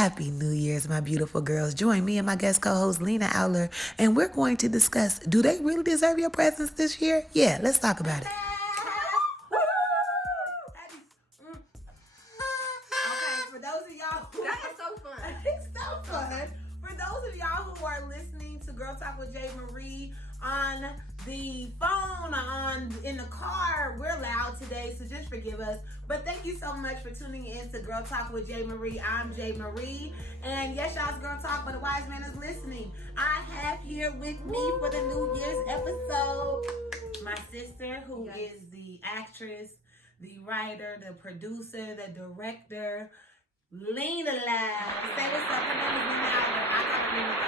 Happy New Year's, my beautiful girls. Join me and my guest co-host, Lena Owler, and we're going to discuss, do they really deserve your presence this year? Yeah, let's talk about it. Okay, for those of y'all who that is so fun. It's so fun. For those of y'all who are listening to Girl Talk with J. Marie on the phone, in the car, we're loud today, so just forgive us. But thank you so much for tuning in to Girl Talk with J. Marie. I'm J. Marie, and yes, y'all's Girl Talk, but a wise man is listening. I have here with me for the New Year's episode my sister, who is the actress, the writer, the producer, the director, Lena Love. Say what's up. Her name is Lena Owler. I call her Lena Love.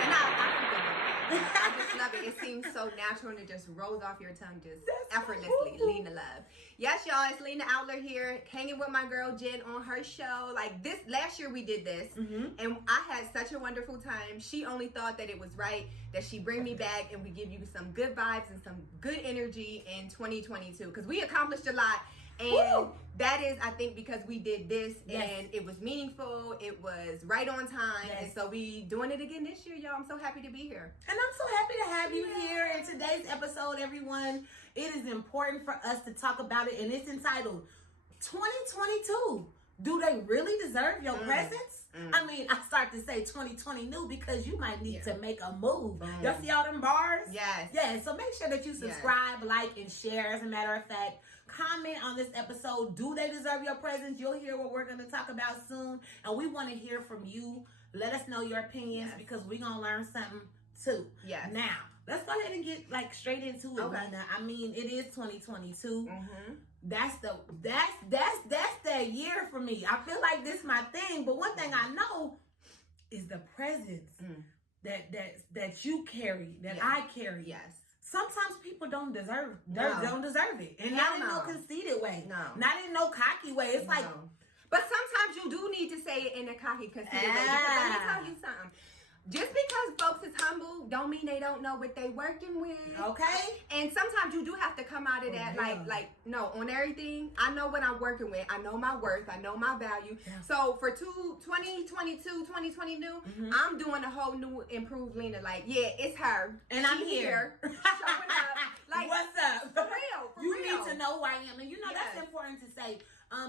And I just love it. It seems so natural and it just rolls off your tongue just effortlessly. Lena Love. Yes, y'all, it's Lena Owler here, hanging with my girl Jen on her show. Like this, last year we did this, and I had such a wonderful time. She only thought that it was right that she bring me back and we give you some good vibes and some good energy in 2022, because we accomplished a lot. And that is, I think, because we did this and it was meaningful, it was right on time, and so we doing it again this year, y'all. I'm so happy to be here. And I'm so happy to have you here in today's episode, everyone. It is important for us to talk about it, and it's entitled 2022. Do they really deserve your presence? I mean, I start to say 2020 new because you might need to make a move. Y'all see all them bars? Yes. Yeah, so make sure that you subscribe, like, and share. As a matter of fact, comment on this episode. Do they deserve your presence? You'll hear what we're going to talk about soon. And we want to hear from you. Let us know your opinions because we're going to learn something too. Yes. Now, let's go ahead and get straight into it, Lena. I mean, it is 2022. That's that year for me. I feel like this is my thing, but one thing I know is the presence that you carry, that I carry. Yes. Sometimes people don't deserve it, and not in no conceited way, not in no cocky way. It's like, but sometimes you do need to say it in a cocky, conceited way. Because let me tell you something. Just because folks is humble don't mean they don't know what they working with. Okay. And sometimes you do have to come out of that no, on everything. I know what I'm working with. I know my worth. I know my value. Yeah. So for 2022, 2020 new, I'm doing a whole new improved Lena. Like, it's her. And I'm here. Showing up. Like, what's up? For real. You need to know who I am. And you know, that's important to say.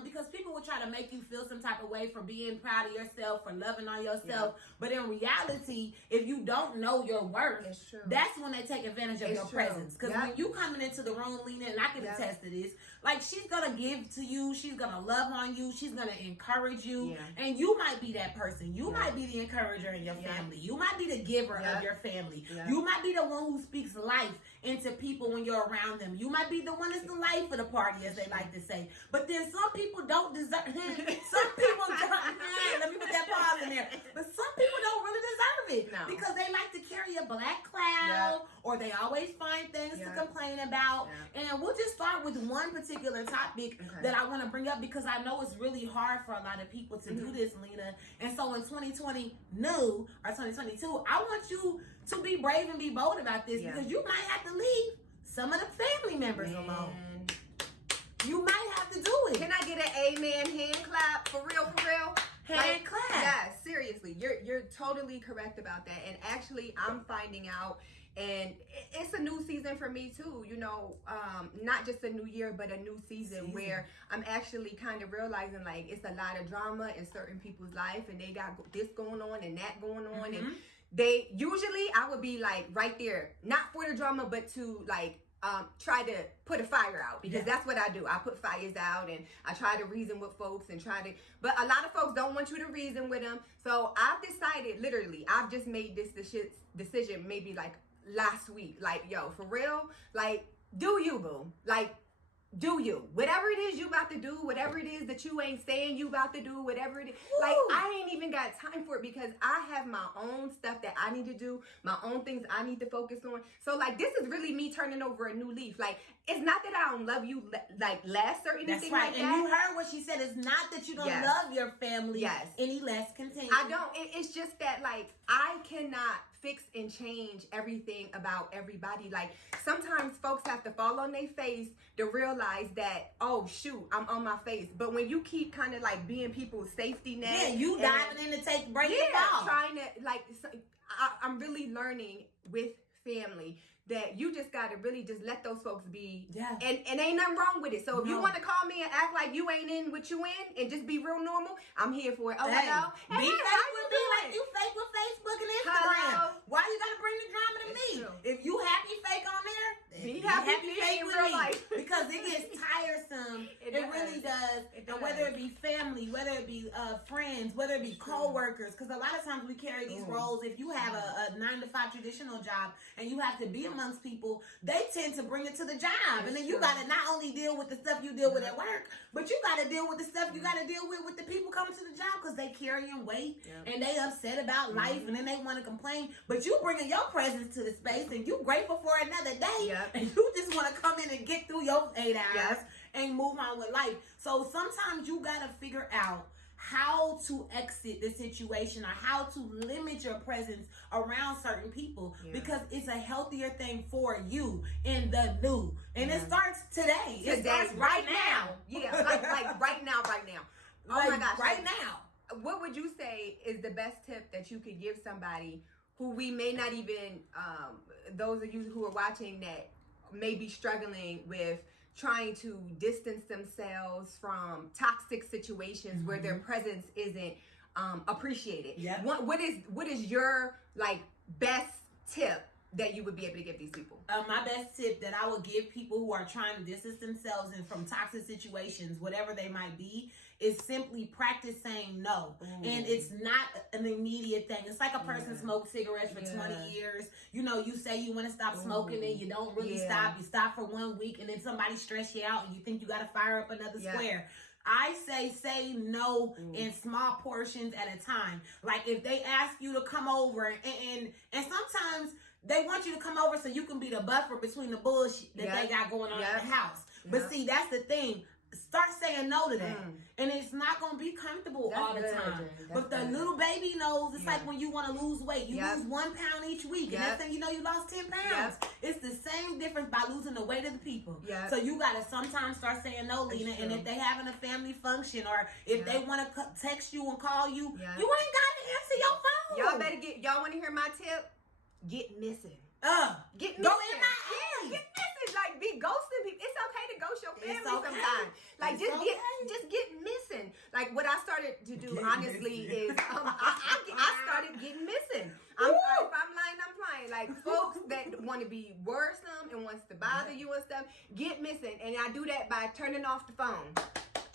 Because people will try to make you feel some type of way for being proud of yourself, for loving on yourself. But in reality, if you don't know your worth, that's when they take advantage of your presence. Because when you coming into the room, Lena, and I can attest to this, like, she's going to give to you. She's going to love on you. She's going to encourage you. Yeah. And you might be that person. You might be the encourager in your family. You might be the giver of your family. Yeah. You might be the one who speaks life into people when you're around them. You might be the one that's the life of the party, as they like to say. But then some people don't deserve some people don't let me put that pause in there. But some people don't really deserve it because they like to carry a black cloud or they always find things to complain about. And we'll just start with one particular topic that I want to bring up because I know it's really hard for a lot of people to do this, Lena. And so in 2020 new or 2022, I want you to be brave and be bold about this because you might have to leave some of the family members alone. You might have to do it. Can I get an amen hand clap? For real, for real? Hand clap. Yeah, seriously. You're totally correct about that. And actually, I'm finding out, and it's a new season for me too, you know, not just a new year, but a new season where I'm actually kind of realizing like it's a lot of drama in certain people's life and they got this going on and that going on. And they usually, I would be like right there, not for the drama, but to like, try to put a fire out because that's what I do. I put fires out and I try to reason with folks and but a lot of folks don't want you to reason with them. So I've decided, literally, I've just made this decision maybe like last week. Like, yo, for real, like, do you, boo? Like, do you? Whatever it is you about to do, whatever it is that you ain't saying you about to do, whatever it is. Like, I ain't even got time for it because I have my own stuff that I need to do, my own things I need to focus on. So, like, this is really me turning over a new leaf. Like, it's not that I don't love you, like, less or anything like that. And you heard what she said. It's not that you don't love your family any less. Continue. I don't. It's just that, like, I cannot fix and change everything about everybody. Like, sometimes folks have to fall on their face to realize that, oh shoot, I'm on my face. But when you keep kind of like being people's safety net, you diving in to break the fall. Trying to, like, I'm really learning with family that you just got to really just let those folks be. Yeah. And ain't nothing wrong with it. So if you want to call me and act like you ain't in what you in and just be real normal, I'm here for it. Oh, hello. Be fake with me like you fake with Facebook and Instagram. Hello. Why you got to bring the drama to me? True. If you happy fake on there, be happy fake in with real life. Because it gets tiresome. It really does. And whether it be family, whether it be friends, whether it be co-workers, because a lot of times we carry these roles. If you have a 9-to-5 traditional job and you have to be amongst people, they tend to bring it to the job. And then you got to not only deal with the stuff you deal with at work, but you got to deal with the stuff you got to deal with the people coming to the job, because they carrying weight and they upset about life, and then they want to complain. But you bringing your presence to the space, and you grateful for another day, and you just want to come in and get through your 8 hours and move on with life. So sometimes you got to figure out how to exit the situation or how to limit your presence around certain people, because it's a healthier thing for you in the new. And it starts today. It starts right now. Yeah, like right now. Oh like my gosh. Right now. What would you say is the best tip that you could give somebody who we may not even, those of you who are watching that may be struggling with trying to distance themselves from toxic situations where their presence isn't appreciated? What is your like best tip that you would be able to give these people? My best tip that I would give people who are trying to distance themselves and from toxic situations, whatever they might be, is simply practice saying no. And it's not an immediate thing. It's like a person smoked cigarettes for 20 years. You know, you say you want to stop smoking and you don't really stop. You stop for 1 week and then somebody stress you out and you think you got to fire up another square. I say no in small portions at a time. Like if they ask you to come over and sometimes they want you to come over so you can be the buffer between the bullshit that they got going on in the house. But see, that's the thing. Start saying no to that. And it's not going to be comfortable all the time. But the little baby knows. It's like when you want to lose weight. You lose 1 pound each week. And next thing you know, you lost 10 pounds. It's the same difference by losing the weight of the people. So you got to sometimes start saying no, Lena. And if they having a family function or if they want to text you and call you, you ain't got to answer your phone. Y'all better y'all want to hear my tip? Get missing. Get missing. Go MIA. Get missing. Like, be ghosting people. It's okay to ghost your family sometimes. Like, just get missing. Like, what I started to do, honestly, is I started getting missing. If I'm lying, I'm lying. Like, folks that want to be worrisome and wants to bother you and stuff, get missing. And I do that by turning off the phone.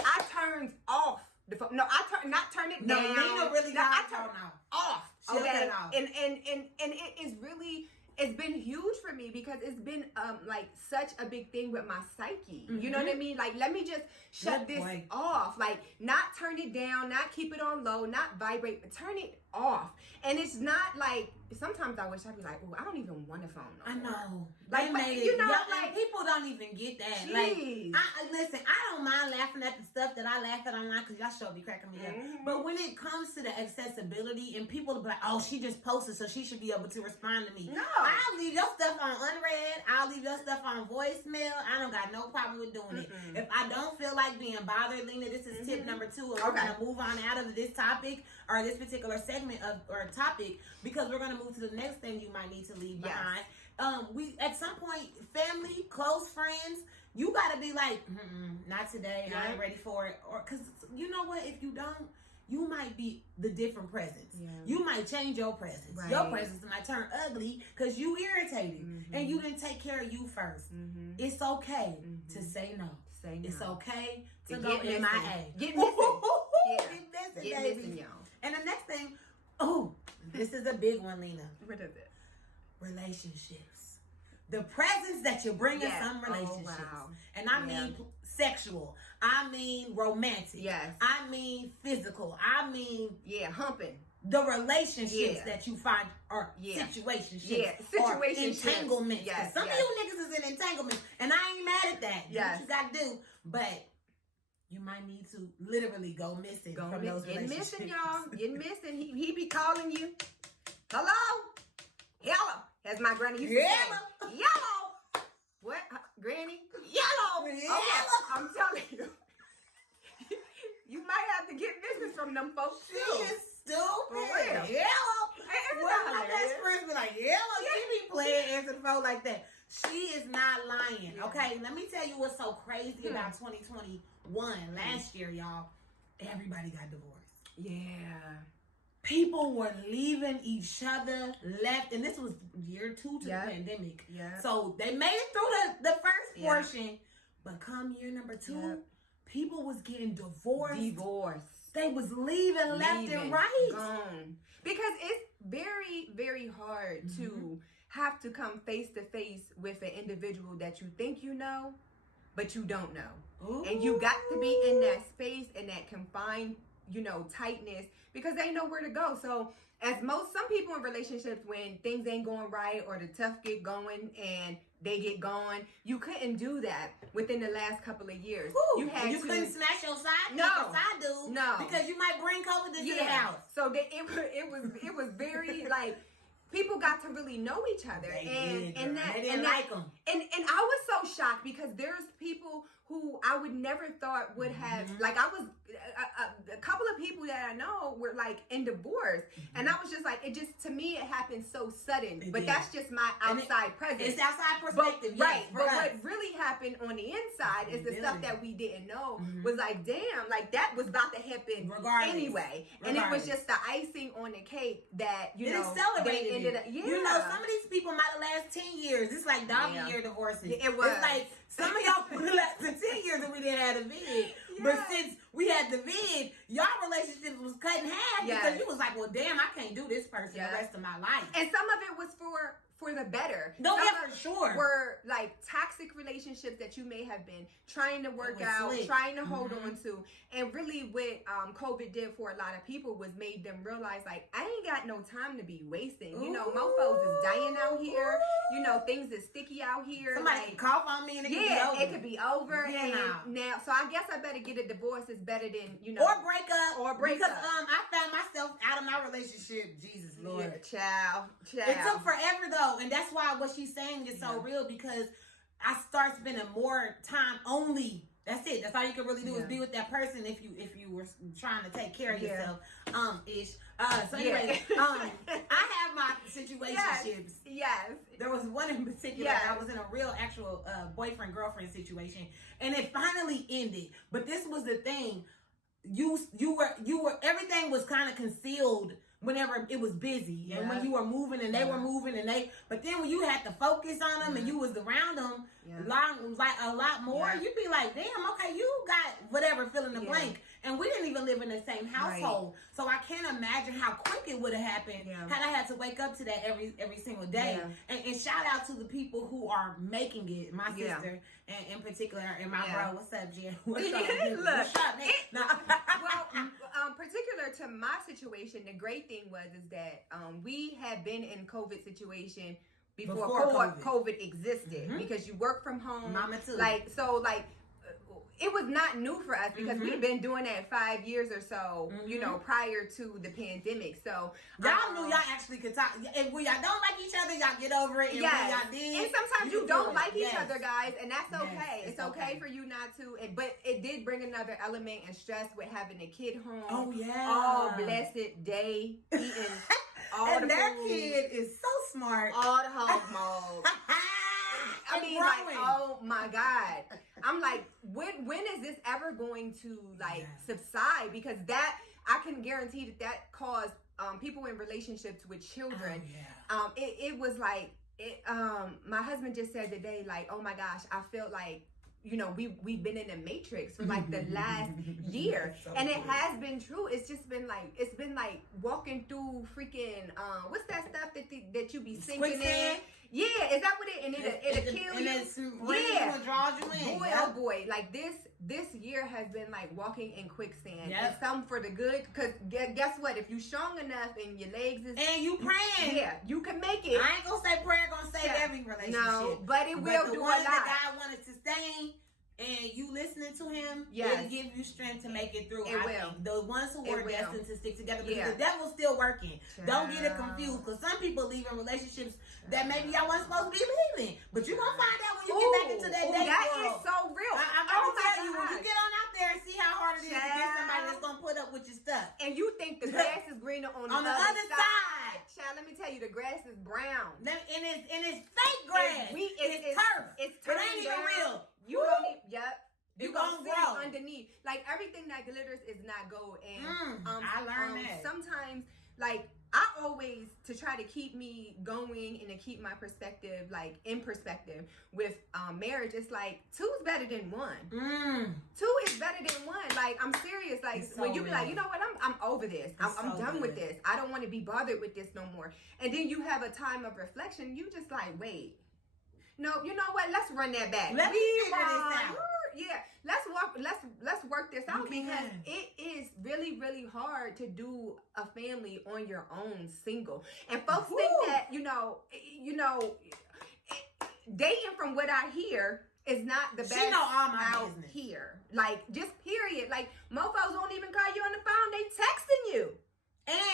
I turns off the phone. No, not turn it down. No, Lena really got I turn off. She'll cut it off. And it is really, it's been huge for me because it's been like such a big thing with my psyche. You know what I mean? Like, let me just shut this off. Like, not turn it down, not keep it on low, not vibrate, but turn it off. And it's not like, sometimes I wish I'd be like, oh, I don't even want a phone no more. I know. Like, made it. You know, like people don't even get that. Geez. Like, listen, I don't mind laughing at the stuff that I laugh at online because y'all sure be cracking me up. But when it comes to the accessibility and people be like, oh, she just posted, so she should be able to respond to me. No. I'll leave your stuff on unread. I'll leave your stuff on voicemail. I don't got no problem with doing it. If I don't feel like being bothered, Lena, this is tip number 2. And we're going to move on out of this topic or this particular segment of or topic because we're going to move to the next thing you might need to leave behind. We at some point, family, close friends, you got to be like, not today. I ain't ready for it. Or because you know what? If you don't, you might be the different presence. You might change your presence. Your presence might turn ugly because you irritated and you didn't take care of you first. It's okay to say no. It's okay to go MIA. Get missing. Get missing, y'all. And the next thing, this is a big one, Lena. What is it? Relationships. The presence that you bring in some relationships. And I mean sexual. I mean romantic. I mean physical. I mean humping. The relationships that you find are situationships. Or entanglements. Some of you niggas is in entanglements. And I ain't mad at that. Do what you gotta do. But you might need to literally go missing from those relationships. Get missing, y'all. Get missing. He be calling you. Hello? Hello. As my granny used to say. Yellow. What? Granny? Yellow. Okay. I'm telling you. You might have to get business from them folks too. She is stupid. before like that. She is not lying. Yeah. Okay, let me tell you what's so crazy about 2021. Last year, y'all, everybody got divorced. Yeah. People were leaving each other, left, and this was year 2 to the pandemic. Yeah. So they made it through the first portion, but come year number 2, people was getting divorced. They was leaving left and right. Gone. Because it's very, very hard to have to come face to face with an individual that you think you know, but you don't know. Ooh. And you got to be in that space, in that confined, tightness, because they know where to go. So some people in relationships, when things ain't going right or the tough get going and they get gone, you couldn't do that within the last couple of years. Ooh, you couldn't smash your side dude. No, because you might bring COVID to the house. So it was very like, people got to really know each other, they didn't like them. And I was so shocked because there's people who I would never thought would have, like, I was a couple of people that I know were like in divorce, and I was just like, to me it happened so sudden. But that's just my outside presence. It's outside perspective, right? But what really happened on the inside is the stuff that we didn't know was like, damn, like that was about to happen anyway, and it was just the icing on the cake that it accelerated. Some of these people might have lasted 10 years. It's like doggy year divorces. It was. It's like some of y'all would lasted 10 years and we didn't have a vid. But since we had the vid, y'all relationships was cut in half because you was like, well, damn, I can't do this person the rest of my life. And some of it was for the better. No, for sure. Were like toxic relationships that you may have been trying to work out, trying to hold on to. And really what COVID did for a lot of people was made them realize, like, I ain't got no time to be wasting. Mofos is dying out here. Things is sticky out here. Somebody can cough on me and it could be over. And now, so I guess I better get a divorce. It's better than, Or break up. Because I found myself out of my relationship. Jesus, Lord. Yeah, child. It took forever, though. And that's why what she's saying is so real, because I start spending more time only. That's it. That's all you can really do is be with that person if you were trying to take care of yourself. So anyway, I have my situationships. Yes. There was one in particular. I was in a real actual boyfriend-girlfriend situation, and it finally ended. But this was the thing. You were everything was kind of concealed whenever it was busy and when you were moving and they were moving but then when you had to focus on them and you was around them a lot more, you'd be like, damn, okay, you got whatever, fill in the blank. And we didn't even live in the same household. So I can't imagine how quick it would have happened had I had to wake up to that every single day. And shout out to the people who are making it. My sister and in particular, and my bro. What's up, Jen? What's up? Particular to my situation, the great thing is that we had been in COVID situation before COVID existed, because you work from home. Mama too. It was not new for us because we've been doing that 5 years or so, prior to the pandemic. So y'all knew y'all actually could talk. And when y'all don't like each other, y'all get over it. And when y'all did, and sometimes you don't like each other, guys, and that's okay. It's okay for you not to. But it did bring another element and stress with having a kid home. Oh yeah, all blessed day eating all and the that food. Kid is so smart. All the hormones. I mean, like, oh my God. I'm like, when is this ever going to subside? Because that, I can guarantee that caused people in relationships with children. It was like, my husband just said today, like, oh my gosh, I felt like, we've been in a matrix for like the last year. And it has been true. It's just been like, walking through freaking, what's that stuff that you be sinking in? Yeah, is that what it? And it'll kill you. And draws you in. Boy, oh boy, like this year has been like walking in quicksand. And some for the good, because guess what? If you strong enough and your legs is and you praying, you can make it. I ain't gonna say prayer gonna save every relationship. No, but it will do a lot. That God wanted to sustain. And you listening to him, it'll give you strength to make it through. It will. Think the ones who were destined to stick together, because the devil's still working. Don't get it confused, because some people leave in relationships that maybe y'all wasn't supposed to be leaving. But you're going to find out when you get back into that date that world. Is so real. I'm going to tell you, when you get on out there and see how hard it is to get somebody that's going to put up with your stuff. And you think the grass is greener on the other side. Child, let me tell you, the grass is brown. And it's fake grass. It's turf. It's it ain't even real. You don't need, yep. You gonna grow underneath. Like, everything that glitters is not gold. And I learned that. Sometimes, like, I always, to try to keep me going and to keep my perspective, like, in perspective with marriage, it's like 2 is better than 1. 2 is better than 1. Like, I'm serious. Like, so when you be real. like, you know what, I'm over this. I'm done with this. I don't want to be bothered with this no more. And then you have a time of reflection. You just like, wait. No, you know what? Let's run that back. Let me figure this out. Yeah, let's work this out, because it is really, really hard to do a family on your own, single. And folks think that dating, from what I hear, is not the best. She know all my out business here. Like, just period. Like, mofos won't even call you on the phone. They texting you.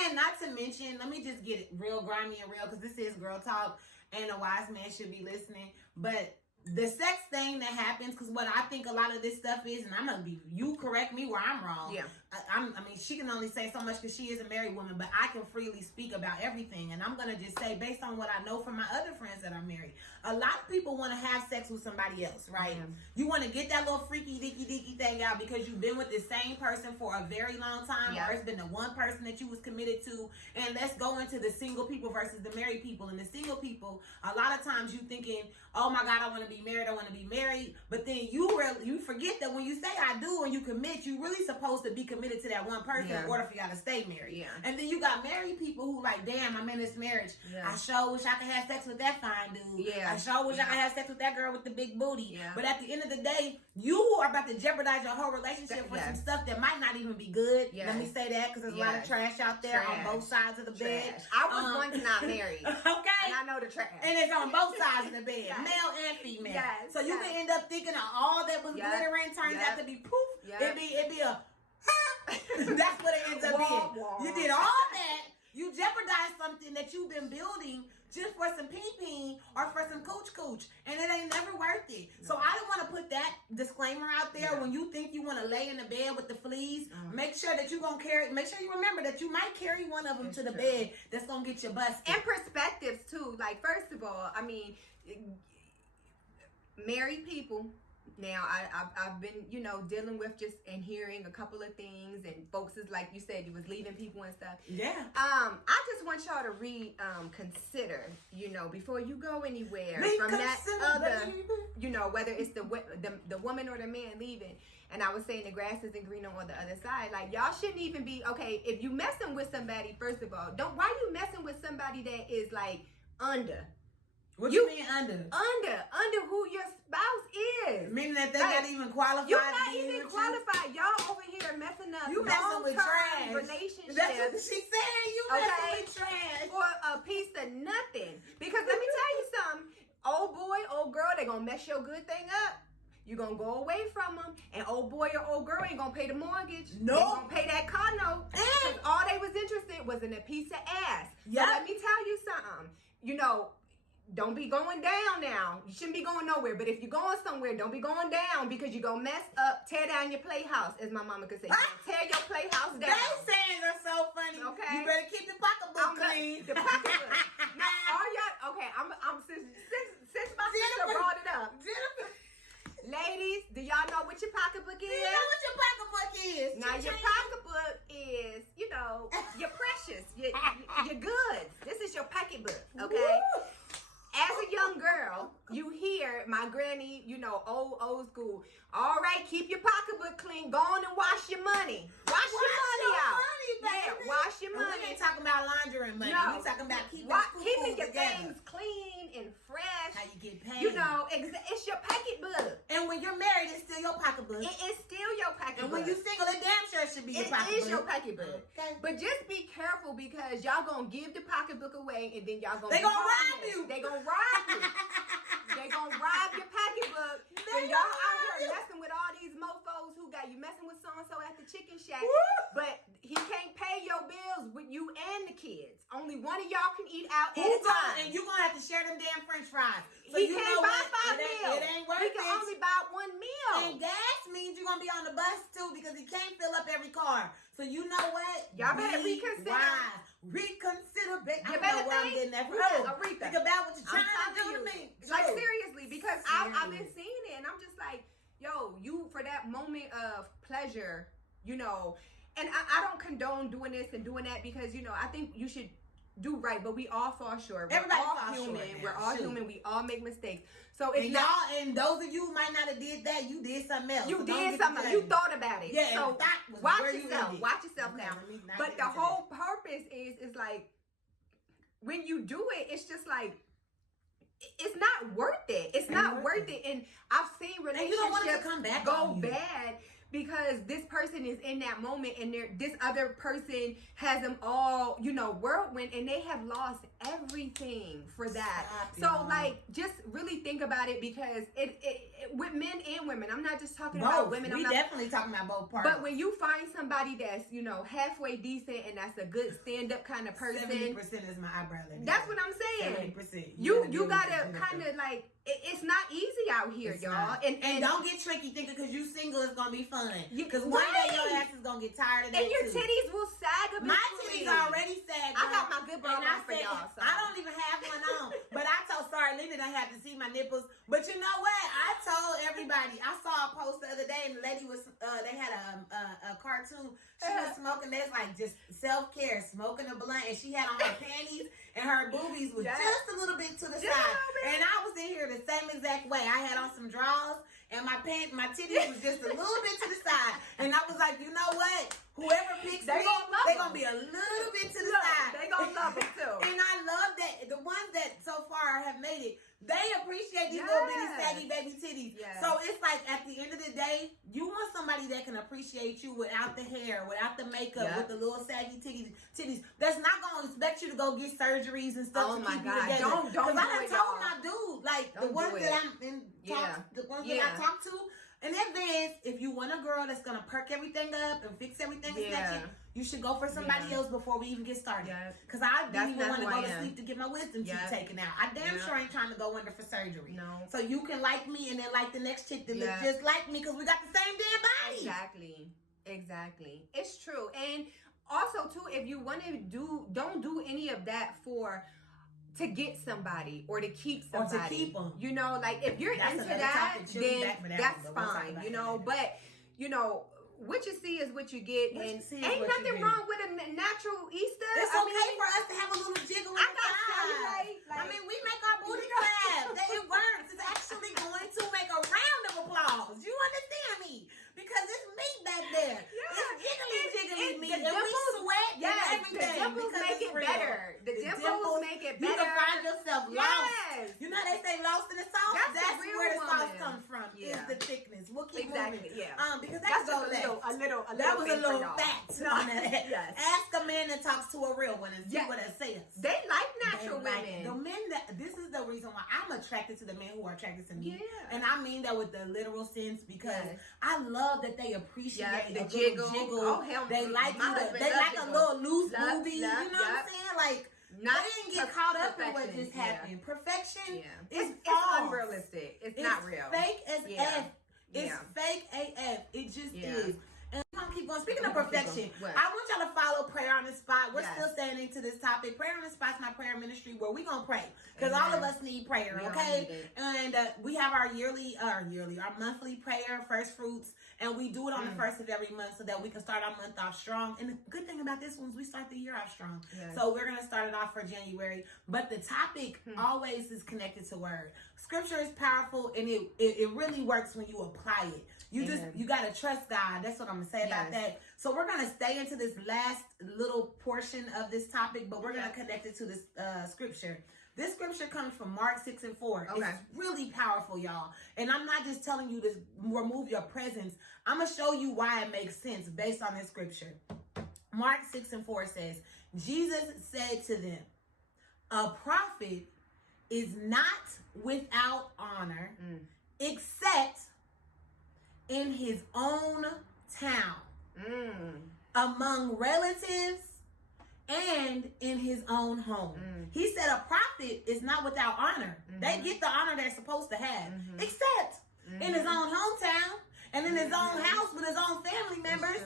And not to mention, let me just get it real grimy and real, because this is girl talk and a wise man should be listening. But the sex thing that happens, because what I think a lot of this stuff is, and I'm going to be, you correct me where I'm wrong. Yeah. I mean, she can only say so much because she is a married woman, but I can freely speak about everything. And I'm going to just say, based on what I know from my other friends that are married, a lot of people want to have sex with somebody else, right? You want to get that little freaky, dicky thing out because you've been with the same person for a very long time, or it's been the one person that you was committed to. And let's go into the single people versus the married people. And the single people, a lot of times you thinking, oh my God, I want to be married, I want to be married. But then you forget that when you say I do and you commit, you really supposed to be committed to that one person in order for y'all to stay married. And then you got married people who like, damn, I'm in this marriage. I sure wish I could have sex with that fine dude. I sure wish I could have sex with that girl with the big booty. But at the end of the day, you are about to jeopardize your whole relationship for some stuff that might not even be good. Let me say that, because there's a lot of trash out there on both sides of the bed. I was once not married. Okay. And I know the trash. And it's on both sides of the bed, male and female. So you can end up thinking of all that was glittering turns out to be poof. It'd be a that's what it ends up being. You did all that. You jeopardized something that you've been building just for some pee or for some cooch, and it ain't never worth it. So I don't want to put that disclaimer out there. When you think you want to lay in the bed with the fleas, make sure that you're going to carry, make sure you remember that you might carry one of them to the bed that's going to get you busted. And perspectives too. Like, first of all, I mean, married people. Now, I've been, dealing with just and hearing a couple of things, and folks is like you said, you was leaving people and stuff. I just want y'all to consider, before you go anywhere from that other, whether it's the woman or the man leaving. And I was saying the grass isn't greener on the other side. Like, y'all shouldn't even be, okay, if you messing with somebody, first of all, why you messing with somebody that is like under? What you mean under? Under who your spouse is. Meaning that they're not even qualified. You're not even qualified. Y'all over here messing up. You messing with trash. Relationships. That's what she's saying. You messing with trash. For a piece of nothing. Because let me tell you something. Old boy, old girl, they gonna mess your good thing up. You're going to go away from them, and old boy or old girl ain't going to pay the mortgage. No. They going to pay that car note. Because all they was interested was in a piece of ass. So let me tell you something. Don't be going down now. You shouldn't be going nowhere. But if you're going somewhere, don't be going down, because you're going to mess up, tear down your playhouse, as my mama could say. Tear your playhouse down. They sayings are so funny. Okay. You better keep the pocketbook clean. The pocketbook. Now, all y'all, okay, I'm since my sister brought it up. Ladies, do y'all know what your pocketbook is? Do you know what your pocketbook is? Now, your pocketbook is, your precious, your goods. This is your pocketbook, okay? Woo! As a young girl, you hear my granny, old school. All right, keep your pocketbook clean. Go on and wash your money. Wash your money out. Wash your money. We ain't talking about laundering money. No. We talking about keeping your things clean and fresh. How you get paid. It's your pocketbook. And when you're married, it's still your pocketbook. It is still your pocketbook. And when you're single, it damn sure should be your pocketbook. It is your pocketbook. Okay. But just be careful, because y'all gonna give the pocketbook away, and then y'all They gonna rob you. They gonna rob you. They gonna rob your pocketbook. And y'all out here messing with all these mofos who got you messing with so-and-so at the chicken shack. Woo! But he can't pay your bills with you and the kids. Only one of y'all can eat out at a time. And you gonna have to share them damn French fries. So he can't buy 5 meals. It ain't worth it. He can only buy 1 meal. And gas means you're gonna be on the bus too, because he can't fill up every car. So you know what? Y'all better reconsider. Reconsider, baby. You better think in that room. Aretha, think about what you're trying to do to me. Like, seriously, because I've been seeing it, and I'm just like, yo, you, for that moment of pleasure, you know, and I don't condone doing this and doing that, because, you know, I think you should do right, but we all fall short. Everybody all falls human. short. We're all human. We all make mistakes. So if and those of you who might not have did that, you did something else. You did something. You thought about it. Yeah. So watch yourself. Watch yourself Okay, now. But the whole purpose is like, when you do it, it's just like, it's not worth it. It's not worth it. And I've seen relationships go bad because this person is in that moment, and this other person has them all, you know, whirlwind, and they have lost everything for that. Like, just really think about it, because it with men and women. I'm not just talking about women. We definitely talking about both parties. But when you find somebody that's, you know, halfway decent, and that's a good stand-up kind of person, 70% is my eyebrow. That's what I'm saying. 70%. You gotta kind of like. It's not easy out here, y'all. And don't get tricky thinking because you single it's gonna be fun. Because one day your ass is gonna get tired of that. And your titties will sag a bit. My titties already sag. I got my good bra on for y'all. So. I don't even have one on. But I told Lena I had to see my nipples. But you know what? I told everybody. I saw a post the other day, and the lady was they had a cartoon. She was smoking. There's like just self-care, smoking a blunt, and she had on her panties, and her boobies was just a little bit to the side. And I was in here the same exact way. I had on some drawers, and my titties was just a little bit to the side. And I was like, you know what? Whoever picks me, they're going to be a little bit to the side. They're going to love them too. And I love that. The ones that so far have made it, they appreciate these little bitty saggy baby titties. Yes. So it's like, at the end of the day, you want somebody that can appreciate you without the hair, without the makeup, with the little saggy titties. That's not going to expect you to go get surgeries and stuff to keep you together. Don't do it, because I told my dude, like, the ones that I'm in the ones that I talk to, in advance, if you want a girl that's gonna perk everything up and fix everything, you should go for somebody else before we even get started. Because I didn't even want to go to sleep to get my wisdom teeth taken out. I damn sure ain't trying to go under for surgery. No. So you can like me and then like the next chick that looks just like me, because we got the same damn body. Exactly. It's true. And also too, if you want to don't do any of that to get somebody or to keep somebody. Or to keep them. You know, like, if you're into that, then that's fine, you know. But, you know, what you see is what you get. And ain't nothing wrong with a natural Easter. It's okay for us to have a little jiggle in the thighs. I mean, we make our booty clap. It works. It's actually going to make a round of applause. You understand me? Because it's meat back there. It's jiggly meat. And we sweat and everything. The dimples make it better. The dimples make it better. You can find yourself lost. You know they say lost in the sauce? That's where the sauce comes from. Is the thickness. We'll keep moving. Because that's a little fact on that. Ask a man that talks to a real one and see what it says. They like natural women. The men this is the reason why I'm attracted to the men who are attracted to me. And I mean that with the literal sense, because I love that they appreciate the jiggle. Oh, hell, they like a little loose booby. You know what I'm saying? Like, they didn't get caught up in what just happened. Perfection is it's unrealistic. It's not real. Fake as F. It's fake AF. It just is. And we're going to keep going. Speaking of perfection, I want y'all to follow Prayer on the Spot. We're still standing to this topic. Prayer on the Spot is my prayer ministry where we're going to pray. Because all of us need prayer, okay? And we have our monthly prayer, First Fruits. And we do it on the first of every month so that we can start our month off strong. And the good thing about this one is we start the year off strong. So we're going to start it off for January. But the topic always is connected to word. Scripture is powerful, and it really works when you apply it. You got to trust God. That's what I'm going to say about that. So we're going to stay into this last little portion of this topic, but we're going to connect it to this scripture. This scripture comes from Mark 6:4. Okay. It's really powerful, y'all. And I'm not just telling you to remove your presence. I'm going to show you why it makes sense based on this scripture. Mark 6:4 says, Jesus said to them, a prophet is not without honor except in his own town, among relatives, and in his own home. He said a prophet is not without honor. They get the honor they're supposed to have, except in his own hometown and in his own house with his own family members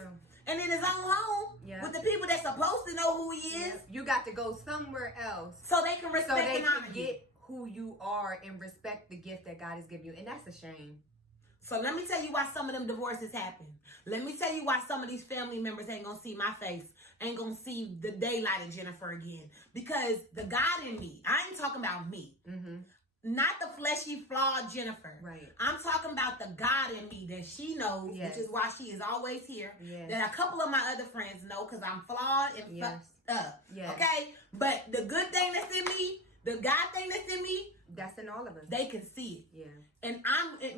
and in his own home with the people that's supposed to know who he is. You got to go somewhere else so they can respect and honor you. Get who you are and respect the gift that God has given you, and that's a shame. So let me tell you why some of them divorces happen. Let me tell you why some of these family members ain't gonna see my face, ain't gonna see the daylight of Jennifer again. Because the God in me, I ain't talking about me. Not the fleshy, flawed Jennifer. Right. I'm talking about the God in me that she knows, which is why she is always here. That a couple of my other friends know, because I'm flawed and fucked up. Okay? But the good thing that's in me, the God thing that's in me, that's in all of us. They can see it. And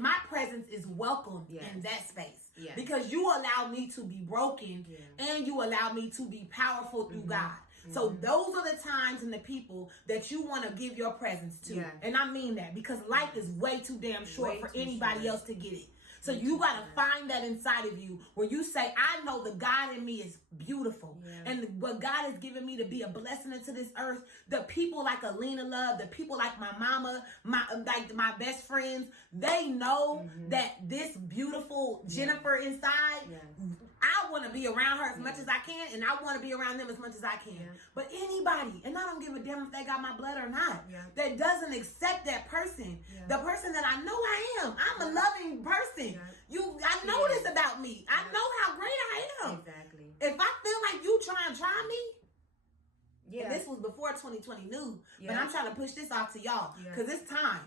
my presence is welcome in that space. Because you allow me to be broken and you allow me to be powerful through God. So those are the times and the people that you want to give your presence to. And I mean that, because life is way too damn short for anybody else to get it. So you got to find that inside of you where you say, I know the God in me is beautiful. And what God has given me to be a blessing into this earth, the people like Alina love, the people like my mama, my best friends, they know that this beautiful Jennifer inside, I want to be around her as much as I can, and I want to be around them as much as I can. But anybody, and I don't give a damn if they got my blood or not, that doesn't accept that person, the person that I know I am. I'm a loving person. I know this about me. I know how great I am. Exactly. If I feel like you try me, and this was before 2020 knew, but I'm trying to push this off to y'all because it's time.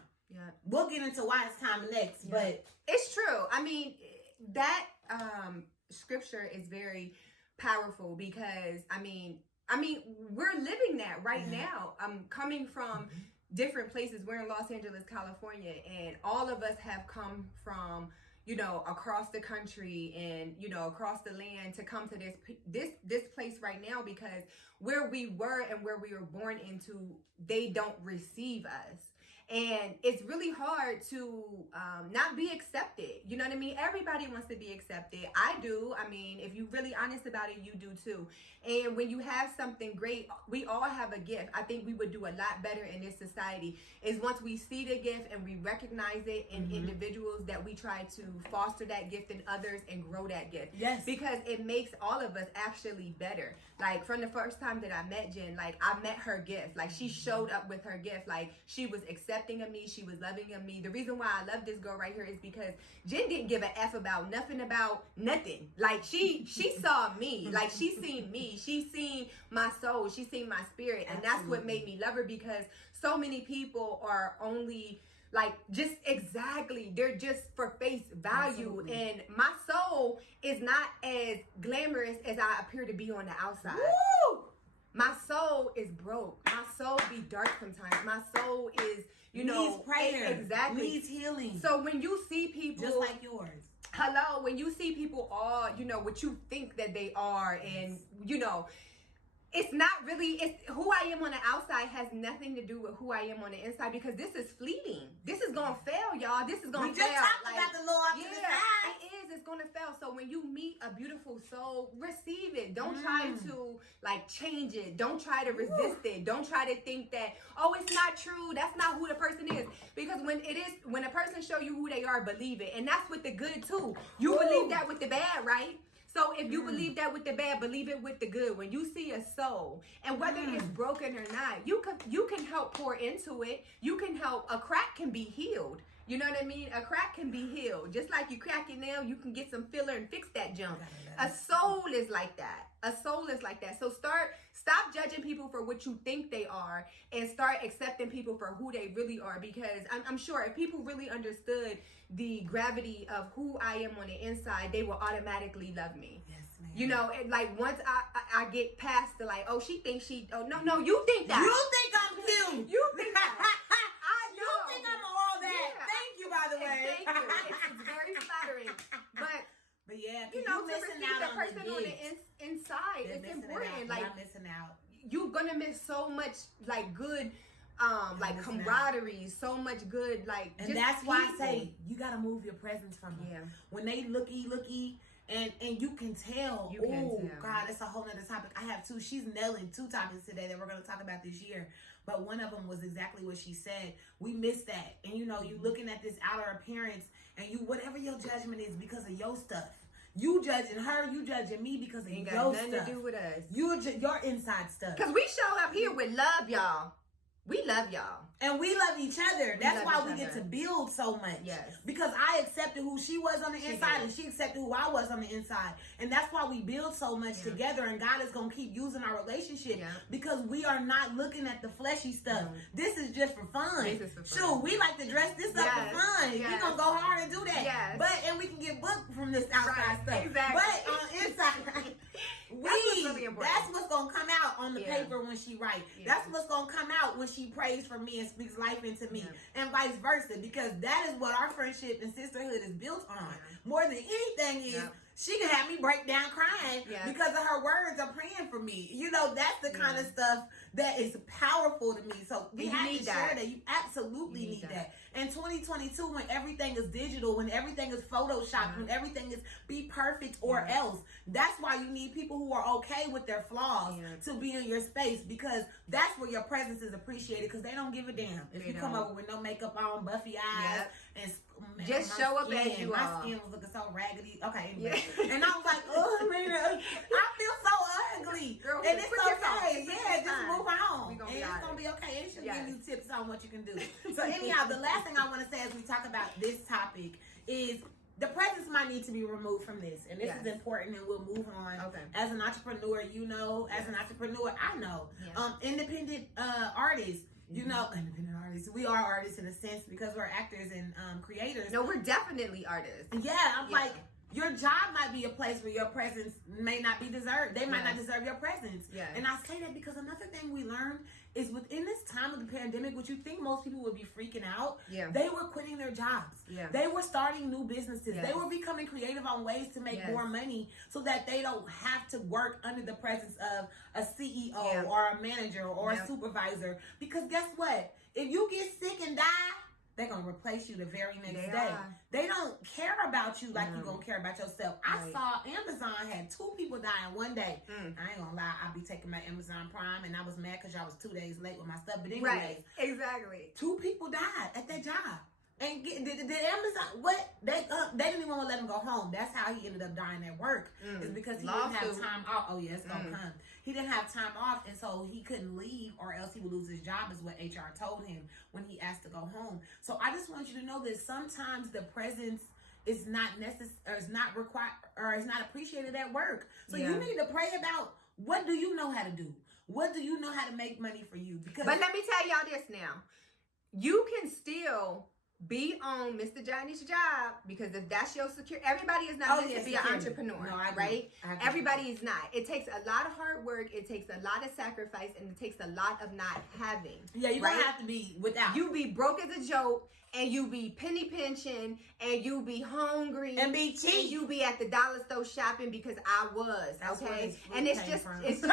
We'll get into why it's time next, but it's true. I mean, that scripture is very powerful because I mean we're living that right now. I'm coming from different places. We're in Los Angeles, California, and all of us have come from across the country and across the land to come to this place right now, because where we were and where we were born into, they don't receive us. And it's really hard to not be accepted. You know what I mean? Everybody wants to be accepted. I do. I mean, if you're really honest about it, you do too. And when you have something great, we all have a gift. I think we would do a lot better in this society is once we see the gift and we recognize it in individuals, that we try to foster that gift in others and grow that gift. Yes. Because it makes all of us actually better. Like from the first time that I met Jen, like I met her gift. Like she showed up with her gift. Like she was accepting of me. She was loving of me. The reason why I love this girl right here is because Jen didn't give a F about nothing. Like she saw me. Like she seen me. She seen my soul. She seen my spirit. And that's what made me love her, because so many people are only like they're just for face value. And my soul is not as glamorous as I appear to be on the outside. Woo! My soul is broke. My soul be dark sometimes. My soul is, needs prayer. Exactly. Needs healing. So when you see people just like yours. Hello, when you see people all, what you think that they are, and it's not really, it's who I am on the outside has nothing to do with who I am on the inside, because this is fleeting. This is gonna fail, y'all. This is gonna fail. We just talked about the law after the fact. It is. It's gonna fail. So when you meet a beautiful soul, receive it. Don't try to change it. Don't try to resist it. Don't try to think that, oh, it's not true. That's not who the person is. Because when a person show you who they are, believe it. And that's with the good too. You believe that with the bad, right? So if you believe that with the bad, believe it with the good. When you see a soul, and whether it's broken or not, you can help pour into it. You can help. A crack can be healed. You know what I mean? A crack can be healed. Just like you crack your nail, you can get some filler and fix that junk. A soul is like that. A soul is like that. So stop judging people for what you think they are, and start accepting people for who they really are. Because I'm sure if people really understood the gravity of who I am on the inside, they will automatically love me. Yes, ma'am. Like once I get past the oh, she thinks no, you think that. You think I'm cute. You think that. You think I'm all that. Yeah. Thank you, by the way. Thank you. It's very flattering. But yeah, to missing receive out the on person the on the inside, it's important. Like, I'm missing out. You're gonna miss so much good camaraderie, so much good and that's why I say you gotta move your presence from them. Yeah. When they looky and you can tell. God, that's a whole nother topic. I have two. She's nailing two topics today that we're gonna talk about this year. But one of them was exactly what she said. We miss that. And you looking at this outer appearance, and whatever your judgment is because of your stuff. You judging her, you judging me because of Ain't your got nothing stuff. to do with us. Your inside stuff. Because we show up here with love, y'all. We love y'all. And we love each other. That's why we get other. to build so much. Yes. Because I accepted who she was on the inside and she accepted who I was on the inside. And that's why we build so much together, and God is going to keep using our relationship because we are not looking at the fleshy stuff. This is just for fun. This is for fun. Shoot, we like to dress this up for fun. We're going to go hard and do that. Yes. And we can get booked from this outside stuff. Exactly. But on the inside... that's what's gonna come out on the paper when she writes. That's what's gonna come out when she prays for me and speaks life into me, and vice versa. Because that is what our friendship and sisterhood is built on. More than anything is she can have me break down crying because of her words are praying for me. You know, that's the kind of stuff that is powerful to me. So we have to share that. You absolutely need that. In 2022, when everything is digital, when everything is photoshopped, when everything is be perfect or else, that's why you need people who are okay with their flaws to be in your space, because that's where your presence is appreciated, because they don't give a damn if you come over with no makeup on, buffy eyes, and just show up as you are. My skin was looking so raggedy. Okay, anyway. And I was like, oh, Lena, I feel so ugly. Girl, and it's okay. Just move on. And it's going to be okay. And she'll give you tips on what you can do. So anyhow, the last thing I want to say as we talk about this topic is the presence might need to be removed from this. And this is important, and we'll move on. Okay. As an entrepreneur, you know, as an entrepreneur, I know. Independent artists. You know, independent artists. We are artists in a sense because we're actors and creators. No, we're definitely artists. Yeah, I'm like, your job might be a place where your presence may not be deserved. They might not deserve your presence. Yeah. And I say that because another thing we learned is within this time of the pandemic, which you think most people would be freaking out, they were quitting their jobs. Yeah. They were starting new businesses. They were becoming creative on ways to make more money so that they don't have to work under the presence of a CEO or a manager or a supervisor. Because guess what? If you get sick and die, they're going to replace you the very next day. They don't care about you like you're going to care about yourself. I saw Amazon had 2 people die in one day. I ain't going to lie. I be taking my Amazon Prime, and I was mad because y'all was 2 days late with my stuff. But anyways. Exactly. 2 people died at that job. And did Amazon, what? They didn't even want to let him go home. That's how he ended up dying at work. Is because he didn't have time off. Oh, yeah, it's going to come. He didn't have time off, and so he couldn't leave, or else he would lose his job, is what HR told him when he asked to go home. So I just want you to know that sometimes the presence is not necessary, or is not required, or is not appreciated at work. So you need to pray about, what do you know how to do? What do you know how to make money for you? Because but let me tell y'all this now. You can still be on Mr. Johnny's job, because if that's your security, everybody is not meant to be an entrepreneur, right? Everybody is not. It takes a lot of hard work. It takes a lot of sacrifice, and it takes a lot of not having. Yeah, you don't have to be without. You be broke as a joke, and you be penny pinching, and you be hungry, and be cheap. And you be at the dollar store shopping, because I was, okay? And it's just it's the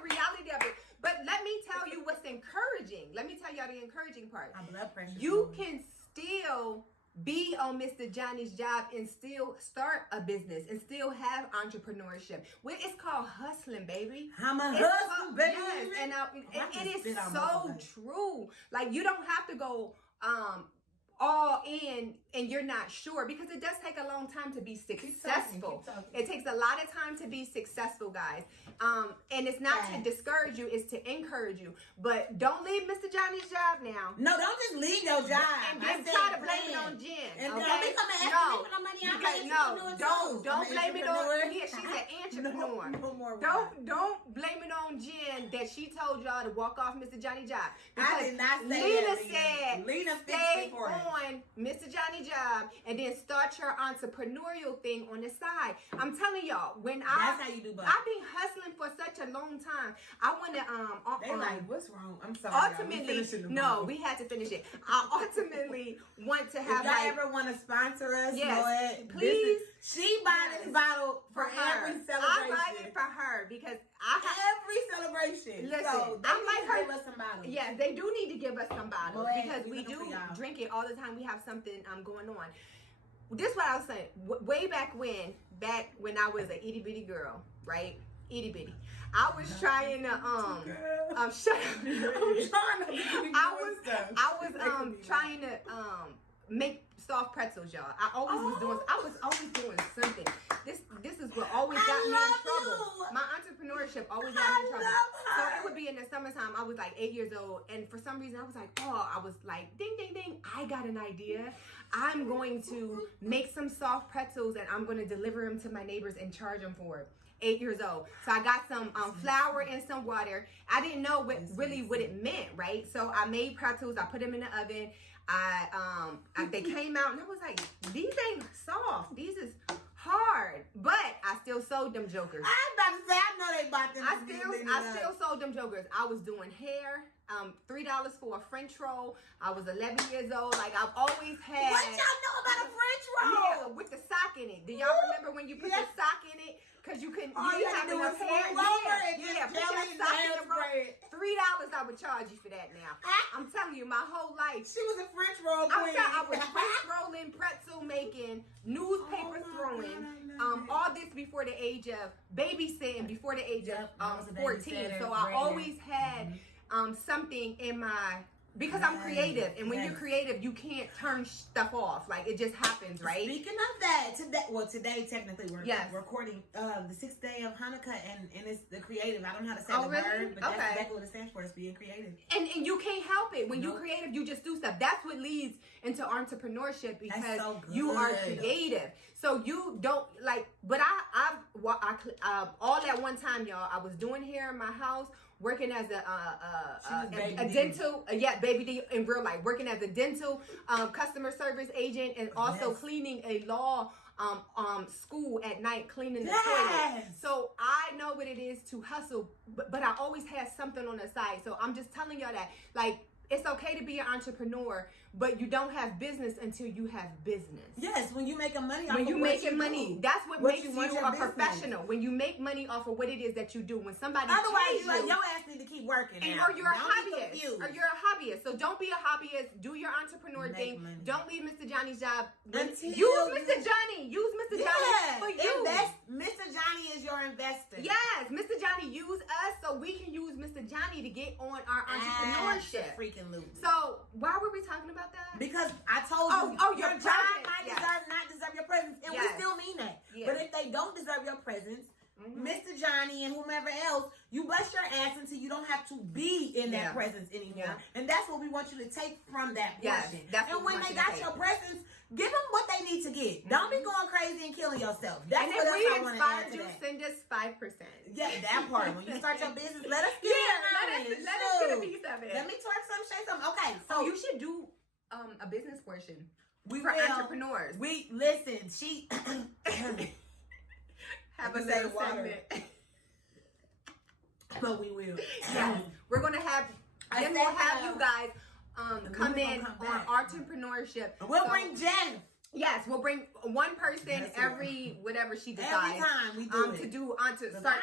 reality of it. But let me tell you what's encouraging. Let me tell y'all the encouraging part. My blood pressure. You can still be on Mr. Johnny's job and still start a business and still have entrepreneurship. It's called hustling, baby. I'm a hustler, baby. Yes, and it is so true. Like, you don't have to go all in and you're not sure, because it does take a long time to be successful. Keep talking. It takes a lot of time to be successful, guys. And it's not to discourage you, it's to encourage you. But don't leave Mr. Johnny's job now. No, don't just leave your job. And then try to blame it on Jen. And don't be coming asking me for no money. Don't blame it on Jen. She's an entrepreneur. Don't blame it on Jen that she told y'all to walk off Mr. Johnny's job. I did not say Lena that. said, Lena stay on Mr. Johnny's job and then start your entrepreneurial thing on the side. I'm telling y'all, that's how you do both. I've been hustling for such a long time. I want to they like, what's wrong? I'm sorry. Ultimately, no, we had to finish it. I ultimately want to have. If y'all ever want to sponsor us, yes, please. She bought this bottle for every celebration. I buy it for her because every celebration. Listen, so they need to give us some bottles. Yes, they do need to give us some bottles because we do drink it all the time. We have something going on. This is what I was saying. Way back when I was an itty bitty girl, right? Itty bitty. I was trying to shut up. I was trying to make soft pretzels, y'all. I was always doing something. This is what always got me in trouble. My entrepreneurship always got me in trouble. So it would be in the summertime. I was like 8 years old, and for some reason I was like, I was like, ding, ding, ding. I got an idea. I'm going to make some soft pretzels, and I'm going to deliver them to my neighbors and charge them for it. 8 years old. So I got some flour and some water. I didn't know what it meant, right? So I made pretzels. I put them in the oven. They came out, and I was like, these ain't soft. These is hard. But I still sold them jokers. I was about to say, I know they bought them. I still sold them jokers. I was doing hair. $3 for a French roll. I was 11 years old. Like, I've always had. What y'all know about a French roll? Yeah, with the sock in it. Do y'all remember when you put the sock in it? Because you couldn't. You have to do enough it hair. put that sock in the roll. $3 I would charge you for that now. I'm telling you, my whole life. She was a French roll queen. I was French rolling, pretzel making, newspaper throwing. All this before the age of babysitting, before the age of 14. So I always had something in my, because I'm creative, and when you're creative, you can't turn stuff off. Like, it just happens, right? Speaking of that, today technically we're recording the 6th day of Hanukkah, and it's the creative. I don't know how to say the word, but that's exactly what it stands for. It's being creative. And you can't help it. When you're creative, you just do stuff. That's what leads into entrepreneurship, because you are creative. So you don't but I all at one time, y'all, I was doing hair in my house, working as a dental, baby D in real life, working as a dental customer service agent, and also cleaning a law school at night, cleaning the toilets. So I know what it is to hustle, but I always had something on the side. So I'm just telling y'all that, like, it's okay to be an entrepreneur, but you don't have business until you have business. Yes, when you're making money, that's what makes you a professional. When you make money off of what it is that you do. When somebody otherwise, your ass need to keep working. Or you're a hobbyist. So don't be a hobbyist. Do your entrepreneur thing. Money. Don't leave Mr. Johnny's job. Use Mr. Johnny. Use Mr. Johnny for you. Mr. Johnny is your investor. Yes, Mr. Johnny use us so we can use Mr. Johnny to get on our entrepreneurship. Freaking loop. So why were we talking about that? Because I told you, your job might not deserve your presence, and we still mean that. But if they don't deserve your presence, Mr. Johnny and whomever else, you bust your ass until you don't have to be in that presence anymore. And that's what we want you to take from that portion. And when they got your presence, give them what they need to get. Don't be going crazy and killing yourself. That's and what if we I want to add to that. Send us 5%. Yeah, that part. When you start your business, let us get let us get a piece of it. Let me twerk some, say something. Okay, so you should do a business portion for entrepreneurs. Listen, she have a little segment. But we will. Yes, we're gonna have. Then we'll have you guys come in on entrepreneurship. We'll bring Jen. Yes, we'll bring one person every whatever she decides. Every time we do it. To start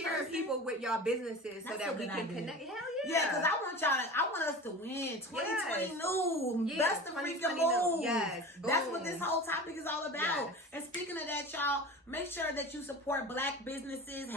sharing people with y'all businesses so that we can connect. Hell yeah. Yeah, because I want us to win 2020 new. Best of freaking move. Yes. That's what this whole topic is all about. Yes. And speaking of that, y'all, make sure that you support Black businesses,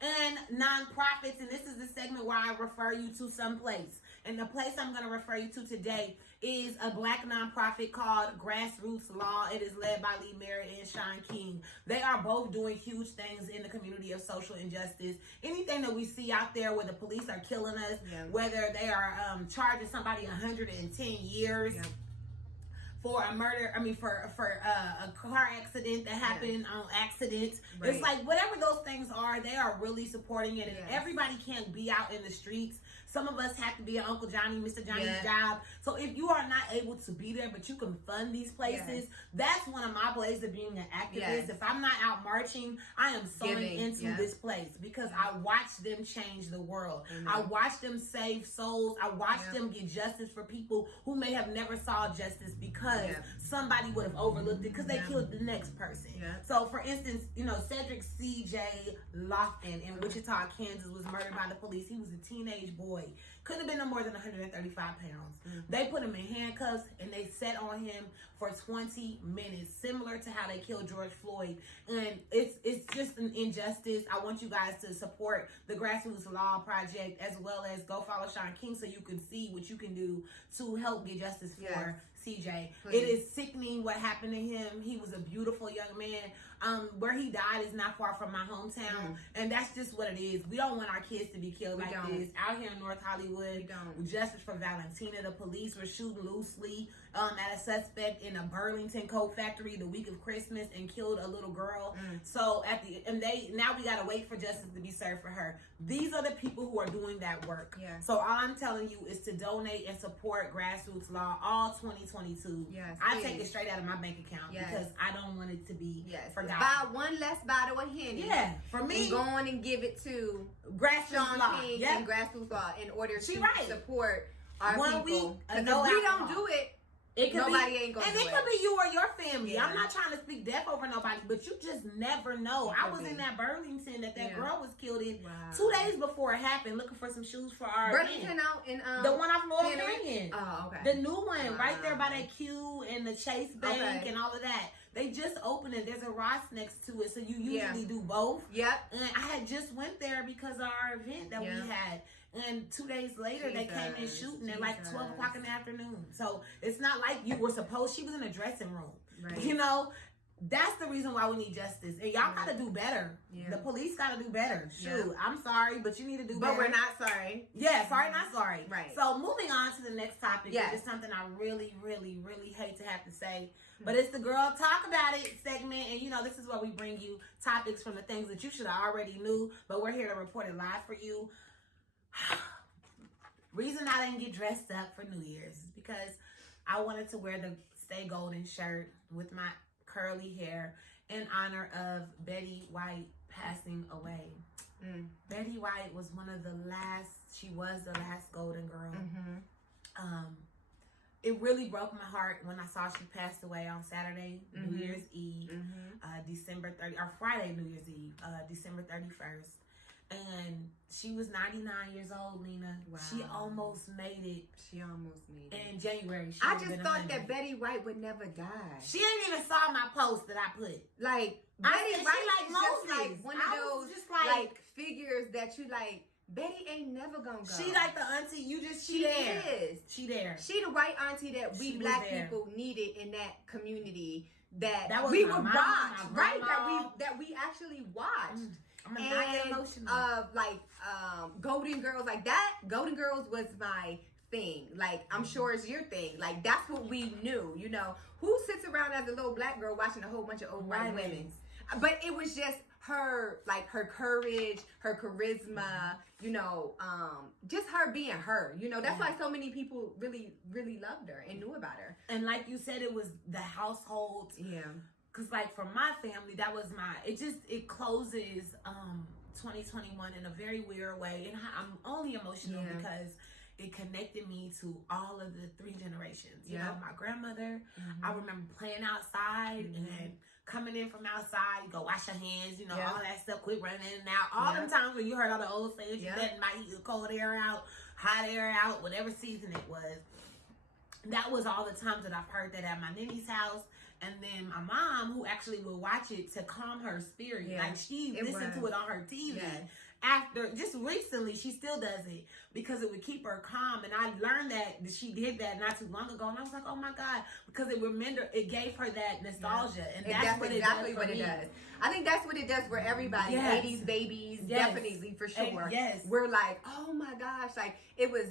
and nonprofits. And this is the segment where I refer you to some place. And the place I'm going to refer you to today is a Black nonprofit called Grassroots Law. It is led by Lee Merritt and Sean King. They are both doing huge things in the community of social injustice. Anything that we see out there where the police are killing us, whether they are charging somebody 110 years. For a murder, for a car accident that happened on accident. Right. It's like whatever those things are, they are really supporting it. And everybody can't be out in the streets. Some of us have to be at Uncle Johnny, Mr. Johnny's job. So if you are not able to be there, but you can fund these places, that's one of my ways of being an activist. If I'm not out marching, I am sewing into this place because I watch them change the world. I watch them save souls. I watch them get justice for people who may have never saw justice because somebody would have overlooked it because they killed the next person. So for instance, Cedric C.J. Lofton in Wichita, Kansas was murdered by the police. He was a teenage boy. Couldn't have been no more than 135 pounds. They put him in handcuffs and they sat on him for 20 minutes, similar to how they killed George Floyd. And it's just an injustice. I want you guys to support the Grassroots Law Project as well as go follow Sean King so you can see what you can do to help get justice for TJ. It is sickening what happened to him. He was a beautiful young man. Where he died is not far from my hometown, and that's just what it is. We don't want our kids to be killed this. Out here in North Hollywood, justice for Valentina. The police were shooting loosely at a suspect in a Burlington coat factory the week of Christmas and killed a little girl. So now we gotta wait for justice to be served for her. These are the people who are doing that work. Yeah. So all I'm telling you is to donate and support Grassroots Law all 2022. Yes, I take it straight out of my bank account because I don't want it to be forgotten. Buy one less bottle of Henny. Yeah, for me. And go on and give it to Grassroots Law. King and Grassroots Law in order to support our one people. week, Because if we don't do it, nobody ain't gonna do it. And it could be you or your family. Yeah. I'm not trying to speak death over nobody, but you just never know. I was in that Burlington that girl was killed in 2 days before it happened, looking for some shoes for our Burlington out in the one off Lower Canyon. Oh, okay. The new one right there by that Q and the Chase Bank and all of that. They just opened it. There's a Ross next to it, so you usually do both. Yep. And I had just went there because of our event that we had. And 2 days later, they came in shooting at like 12 o'clock in the afternoon. So it's not like you were supposed. She was in a dressing room. Right. You know, that's the reason why we need justice. And y'all got to do better. Yeah. The police got to do better. Shoot, I'm sorry, but you need to do better. But we're not sorry. Yeah, sorry, not sorry. Right. So moving on to the next topic, which is something I really, really, really hate to have to say. But it's the Girl Talk About It segment. And, you know, this is where we bring you topics from the things that you should have already knew. But we're here to report it live for you. Reason I didn't get dressed up for New Year's is because I wanted to wear the Stay Golden shirt with my curly hair in honor of Betty White passing away. Betty White was she was the last Golden Girl. It really broke my heart when I saw she passed away on Saturday, New Year's Eve, December 30th, or Friday, New Year's Eve, December 31st. And she was 99 years old, Lena. Wow. She almost made it. In January. I just thought that Betty White would never die. She ain't even saw my post that I put. Like, Betty White is just like one of those like figures that you like, Betty ain't never gonna go. She like the auntie, she there. Is. She there. She the white auntie that we black people needed in that community that was we my would mom, watch. my Right? grandma. That we actually watched. I'm gonna not get emotional. Golden Girls, like that. Golden Girls was my thing. Like, I'm sure it's your thing. Like, that's what we knew, you know. Who sits around as a little black girl watching a whole bunch of old white women? But it was just her, like, her courage, her charisma, you know, just her being her, you know. That's why so many people really, really loved her and knew about her. And like you said, it was the household. Yeah. Because, like, for my family, that was it closes 2021 in a very weird way. And I'm only emotional because it connected me to all of the 3 generations. You know, my grandmother, I remember playing outside and coming in from outside, you go wash your hands, you know, all that stuff, quit running in and out. All them times when you heard all the old sayings, you letting my heat, cold air out, hot air out, whatever season it was. That was all the times that I've heard that at my nanny's house. And then my mom, who actually would watch it to calm her spirit. Like, she listened to it on her TV. After, just recently, she still does it because it would keep her calm. And I learned that she did that not too long ago. And I was like, oh my God, because it gave her that nostalgia. And that's what exactly what it does. I think that's what it does for everybody. 80s babies, definitely, for sure. We're like, oh my gosh, like, it was,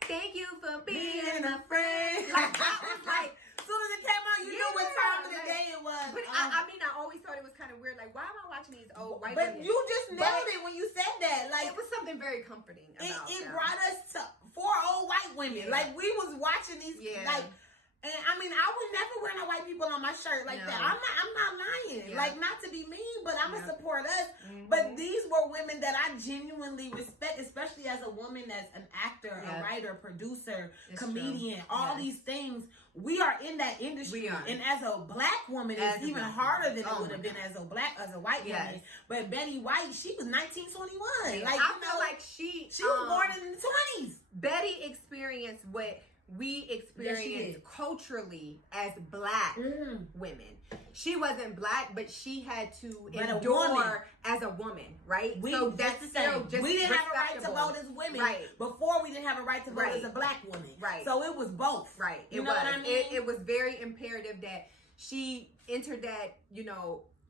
thank you for being a friend. Like, that was like, as soon as it came out, you knew what time of the day it was. But I mean, I always thought it was kind of weird. Like, why am I watching these old white women? But you just nailed it when you said that. Like, it was something very comforting about it brought us to 4 old white women. Like, we was watching these, like, and I mean, I would never wear no white people on my shirt like that. I'm not lying. Like, not to be mean, but I'm gonna support us. But these were women that I genuinely respect, especially as a woman that's an actor, a writer, producer, comedian, all these things. We are in that industry. And as a black woman, it's even harder than it would have been as a white woman. But Betty White, she was 1921. Like, I feel like she was born in the 20s. Betty experienced what we experience culturally as Black women. She wasn't Black, but she had to endure as a woman, right? So that's the same. We didn't have a right to vote as women. Right. Before we didn't have a right to vote as a Black woman. Right. So it was both. Right. You know what I mean? It was very imperative that she entered that,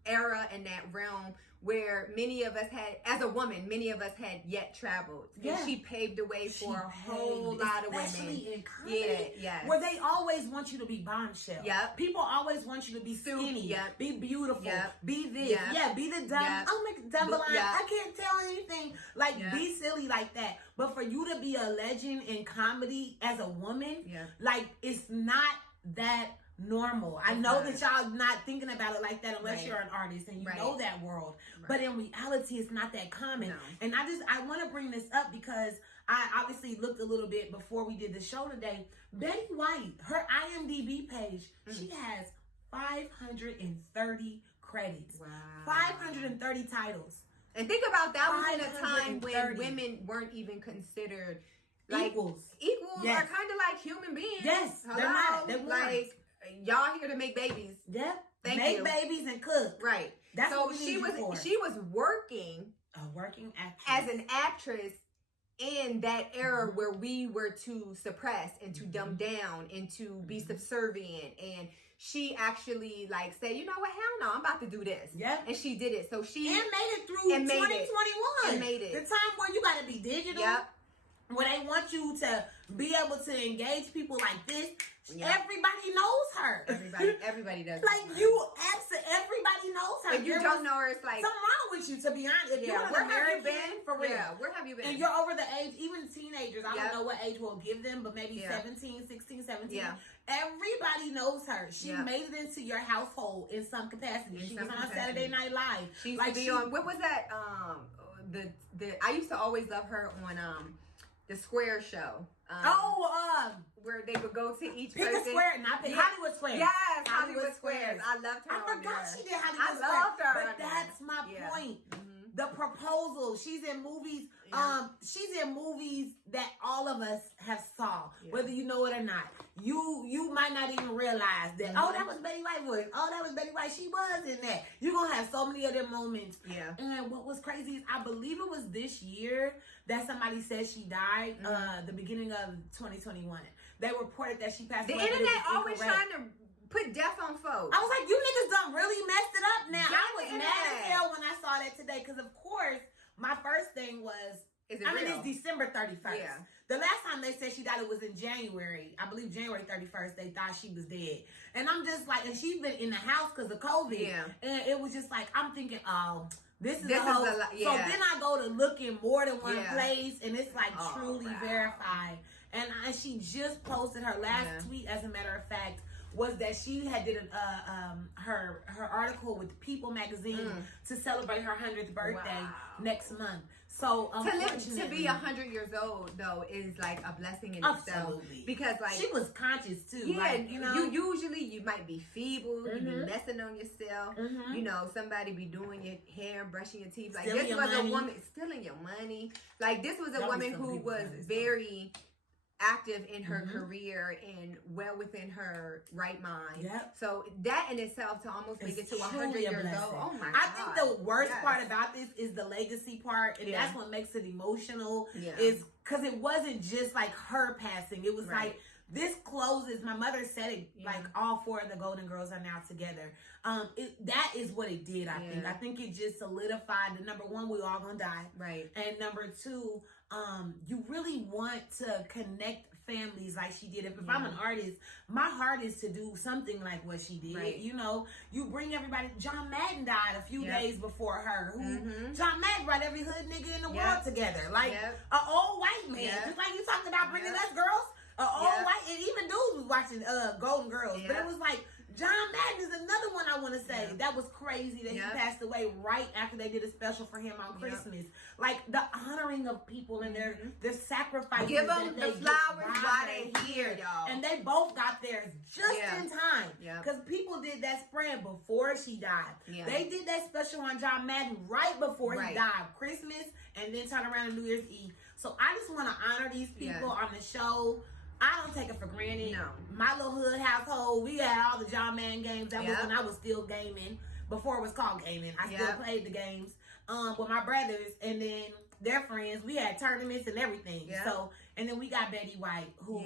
era and that realm where many of us had, as a woman, many of us had yet traveled. Yeah. And she paved the way for a whole lot of women. Especially in comedy, where they always want you to be bombshell. Yep. People always want you to be skinny, be beautiful, be this, be the dumb. Yep. I'll make a dumb line. I can't tell anything. Like, be silly like that. But for you to be a legend in comedy as a woman, like, it's not that normal. I know that y'all not thinking about it like that unless you're an artist and you know that world. But in reality, it's not that common. No. And I want to bring this up because I obviously looked a little bit before we did the show today. Betty White, her IMDb page, she has 530 credits. Wow. 530 titles. And think about that was in a time when women weren't even considered like equals. Equals are kind of like human beings. Yes, hello? They're not. They're like y'all here to make babies. Yeah, make babies and cook. Right. That's so what she was working a working actress as an actress in that era where we were to suppress and to dumb down and to be subservient, and she actually like said, you know what, hell no, I'm about to do this. Yeah. And she did it. So she made it through 2021. Made it. The time where you gotta be digital. Yep. Where they want you to be able to engage people like this. Yep. Everybody knows her. Everybody does. Like everybody knows her. If you don't know her, it's like something wrong with you. To be honest, if you're where have you been? For real, where have you been? And you're over the age, even teenagers. I don't know what age we'll give them, but maybe 17, 16, 17. Yeah. Everybody knows her. She made it into your household in some capacity. She was on Saturday Night Live. She used to be on. What was that? I used to always love her on the Square show. Where they would go to each person. Pick a square, not pick Hollywood Squares. Yes, Hollywood Squares. I loved her. I forgot she did Hollywood Squares. I loved her. But that's my point. The Proposal. She's in movies. She's in movies that all of us have saw, whether you know it or not. You might not even realize that. Oh, that was Betty White voice. Oh, that was Betty White. She was in that. You're gonna have so many other moments. Yeah. And what was crazy is I believe it was this year that somebody said she died. The beginning of 2021. They reported that she passed away. The internet always trying to put death on folks. I was like, you niggas done really messed it up now. I was mad as hell when I saw that today because, of course, my first thing was, it's December 31st. Yeah. The last time they said she died, it was in January. I believe January 31st, they thought she was dead. And I'm just like, and she's been in the house because of COVID. Yeah. And it was just like, I'm thinking, oh, this is a whole. So then I go to look in more than one place, and it's like truly verified. And she just posted her last tweet, as a matter of fact, was that she had did her article with People magazine to celebrate her 100th birthday next month. So to be 100 years old though is like a blessing in itself, because like she was conscious too. Yeah, like, you might be feeble, you be messing on yourself. You know, somebody be doing your hair, brushing your teeth. Like this was a woman stealing your money. Like this was a woman who was very active in her career and well within her right mind. Yep. So that in itself, to almost make it to 100 years old. Oh my God. I think the worst part about this is the legacy part, and that's what makes it emotional. Yeah. Is because it wasn't just like her passing. It was like, this closes. My mother said it like all four of the Golden Girls are now together. That is what it did. I think. I think it just solidified the number one, we all gonna die. Right. And number two, you really want to connect families like she did. If I'm an artist, my heart is to do something like what she did. Right. You know, you bring everybody. John Madden died a few days before her. John Madden brought every hood nigga in the world together, like an old white man. Just like you talking about bringing us girls. All white, and even dudes was watching Golden Girls, but it was like John Madden is another one I want to say that was crazy that he passed away right after they did a special for him on Christmas. Like the honoring of people and their sacrifices. Give them the flowers while they here, y'all. And they both got theirs just in time because people did that spread before she died. They did that special on John Madden right before he died, Christmas, and then turn around on New Year's Eve. So I just want to honor these people on the show. I don't take it for granted. No. My little hood household, we had all the John Man games. That was when I was still gaming. Before it was called gaming. I still played the games with my brothers, and then their friends. We had tournaments and everything. Yeah. So, and then we got Betty White, who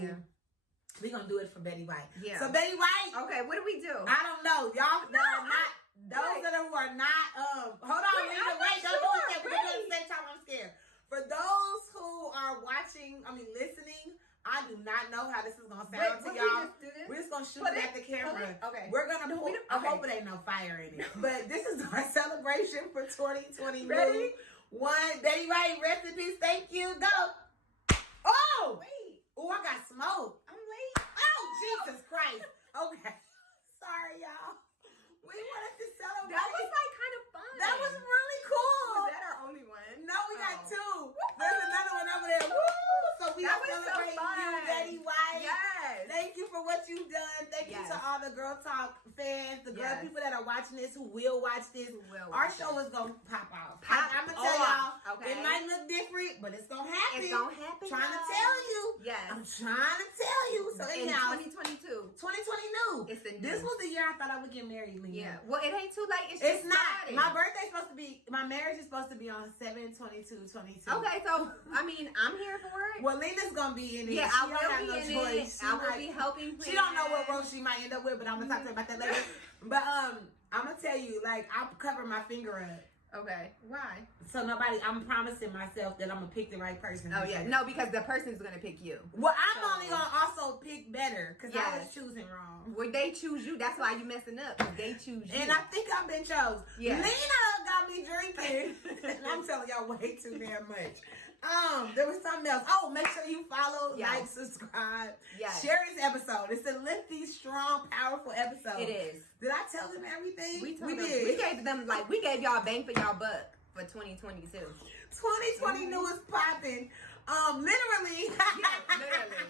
we gonna do it for Betty White. Yeah. So Betty White. Okay, what do we do? I don't know, y'all. That are not those that who are not. Hold on, wait, don't do it yet. We're gonna do it at the same time. I'm scared. For those who are watching, listening. I do not know how this is gonna sound to y'all. We're just gonna shoot it at the camera. Okay. We're gonna. I hope it ain't no fire in it. But this is our celebration for 2020. Ready? One. Betty White, rest in peace. Thank you. Go. Oh. Wait. Oh, I got smoke. I'm late. Oh, Jesus Christ. Okay. Sorry, y'all. We wanted to celebrate. That was like kind of fun. That was really cool. Was that our only one? No, we got two. There's another one over there. Woo! So we are celebrating you, Betty White. Yes. Thank you for what you've done. Thank you to all the Girl Talk fans, the girl people that are watching this, who will watch this. Our show is gonna pop off. I'm gonna tell y'all. Okay. It might look different, but it's gonna happen. It's gonna happen. Trying to tell you. Yes. I'm trying to tell you. So in anyhow, 2022. 2020 new. It's a new. This was the year I thought I would get married, Lena. Yeah. Well, it ain't too late. It's not. My birthday's supposed to be. My marriage is supposed to be on 7/22/22. Okay, so I'm here for it. Well, Lena's gonna be in it. Yeah, she I will be in it. She I will be helping. She don't know what role she might end up with, but I'm gonna talk to her about that later. But I'm gonna tell you, like, I'll cover my finger up. Okay. Why? So nobody. I'm promising myself that I'm gonna pick the right person. Oh yeah. No, because the person's gonna pick you. Well, I'm only gonna also pick better because I was choosing wrong. Well, they choose you. That's why you messing up. They choose you. And I think I've been chose. Yeah. Lena got me drinking. And I'm telling y'all way too damn much. There was something else. Oh, make sure you follow, like, subscribe, share this episode. It's a lengthy, strong, powerful episode. It is. Did I tell them everything? We did. We gave them we gave y'all bang for y'all buck for 2022. 2020 knew was popping. Literally. Yeah, literally.